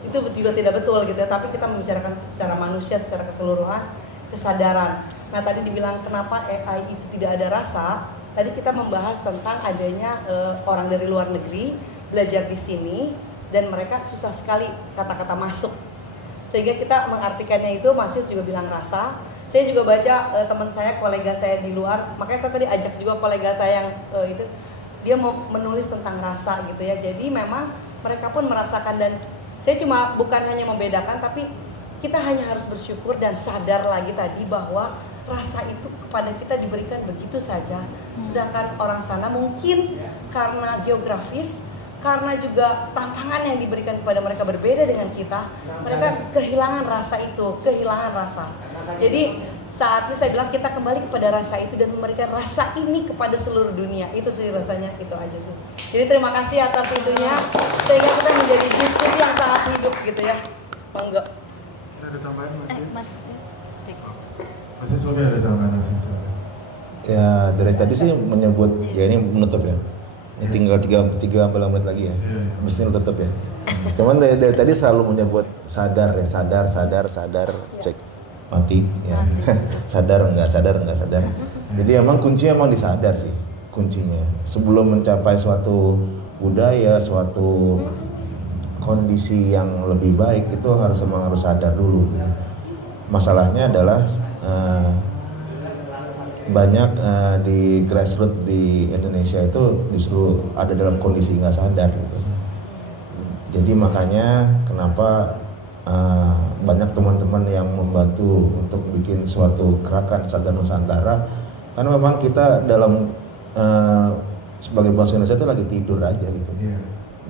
itu juga tidak betul gitu ya, tapi kita membicarakan secara manusia, secara keseluruhan, kesadaran. Nah tadi dibilang kenapa AI itu tidak ada rasa, tadi kita membahas tentang adanya orang dari luar negeri belajar di sini, dan mereka susah sekali kata-kata masuk, sehingga kita mengartikannya itu. Mas Yus juga bilang rasa. Saya juga baca teman saya, kolega saya di luar, makanya saya tadi ajak juga kolega saya yang itu, dia mau menulis tentang rasa gitu ya. Jadi memang mereka pun merasakan, dan saya cuma bukan hanya membedakan, tapi kita hanya harus bersyukur dan sadar lagi tadi bahwa rasa itu kepada kita diberikan begitu saja. Sedangkan orang sana mungkin karena geografis, karena juga tantangan yang diberikan kepada mereka berbeda dengan kita, mereka kehilangan rasa itu, kehilangan rasa. Jadi saatnya saya bilang kita kembali kepada rasa itu dan memberikan rasa ini kepada seluruh dunia. Itu sih rasanya, itu aja sih. Jadi terima kasih atas itunya, sehingga kita menjadi diskusi yang sangat hidup gitu ya. Monggo. Ada tambahan Mas Yus? Mas Yus. Mas Yus lebih ada tambahan Mas Yus? Ya dari tadi sih menyebut, ya ini menutup ya. Ini tinggal 3-4 menit lagi ya. Habis ini tutup ya. Cuman dari tadi selalu menyebut sadar ya, sadar, cek mati ya. sadar enggak. Jadi emang kuncinya emang disadar sih, kuncinya. Sebelum mencapai suatu budaya, suatu kondisi yang lebih baik, itu harus sadar dulu. Masalahnya adalah banyak di grassroots di Indonesia itu justru ada dalam kondisi nggak sadar gitu. Jadi makanya kenapa banyak teman-teman yang membantu untuk bikin suatu gerakan Sadar Nusantara, karena memang kita dalam sebagai bangsa Indonesia itu lagi tidur aja gitu,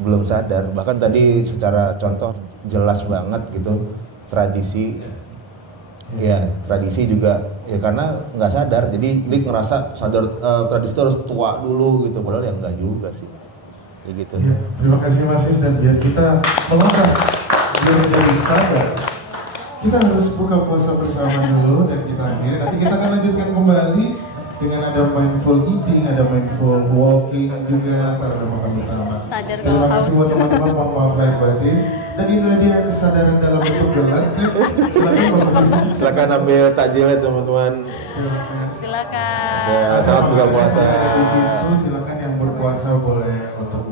belum sadar. Bahkan tadi secara contoh jelas banget gitu, tradisi juga ya karena nggak sadar, jadi dia ngerasa sadar tradisi itu harus tua dulu gitu, padahal ya enggak juga sih, ya gitu. Ya, terima kasih Mas Yus, dan biar kita melangkah biar menjadi sadar, kita harus buka puasa bersama dulu dan kita akhiri. Nanti kita akan lanjutkan kembali dengan ada mindful eating, ada mindful walking juga, ntar ada makan bersama. Sadar Terima kalau kasih haus. buat teman-teman, mohon maaf lahir batin. Dan inilah dia kesadaran dalam bentuk gelas. Silakan ambil takjilnya teman-teman. Silakan. Ya, selamat buka puasa. Silakan yang berpuasa boleh untuk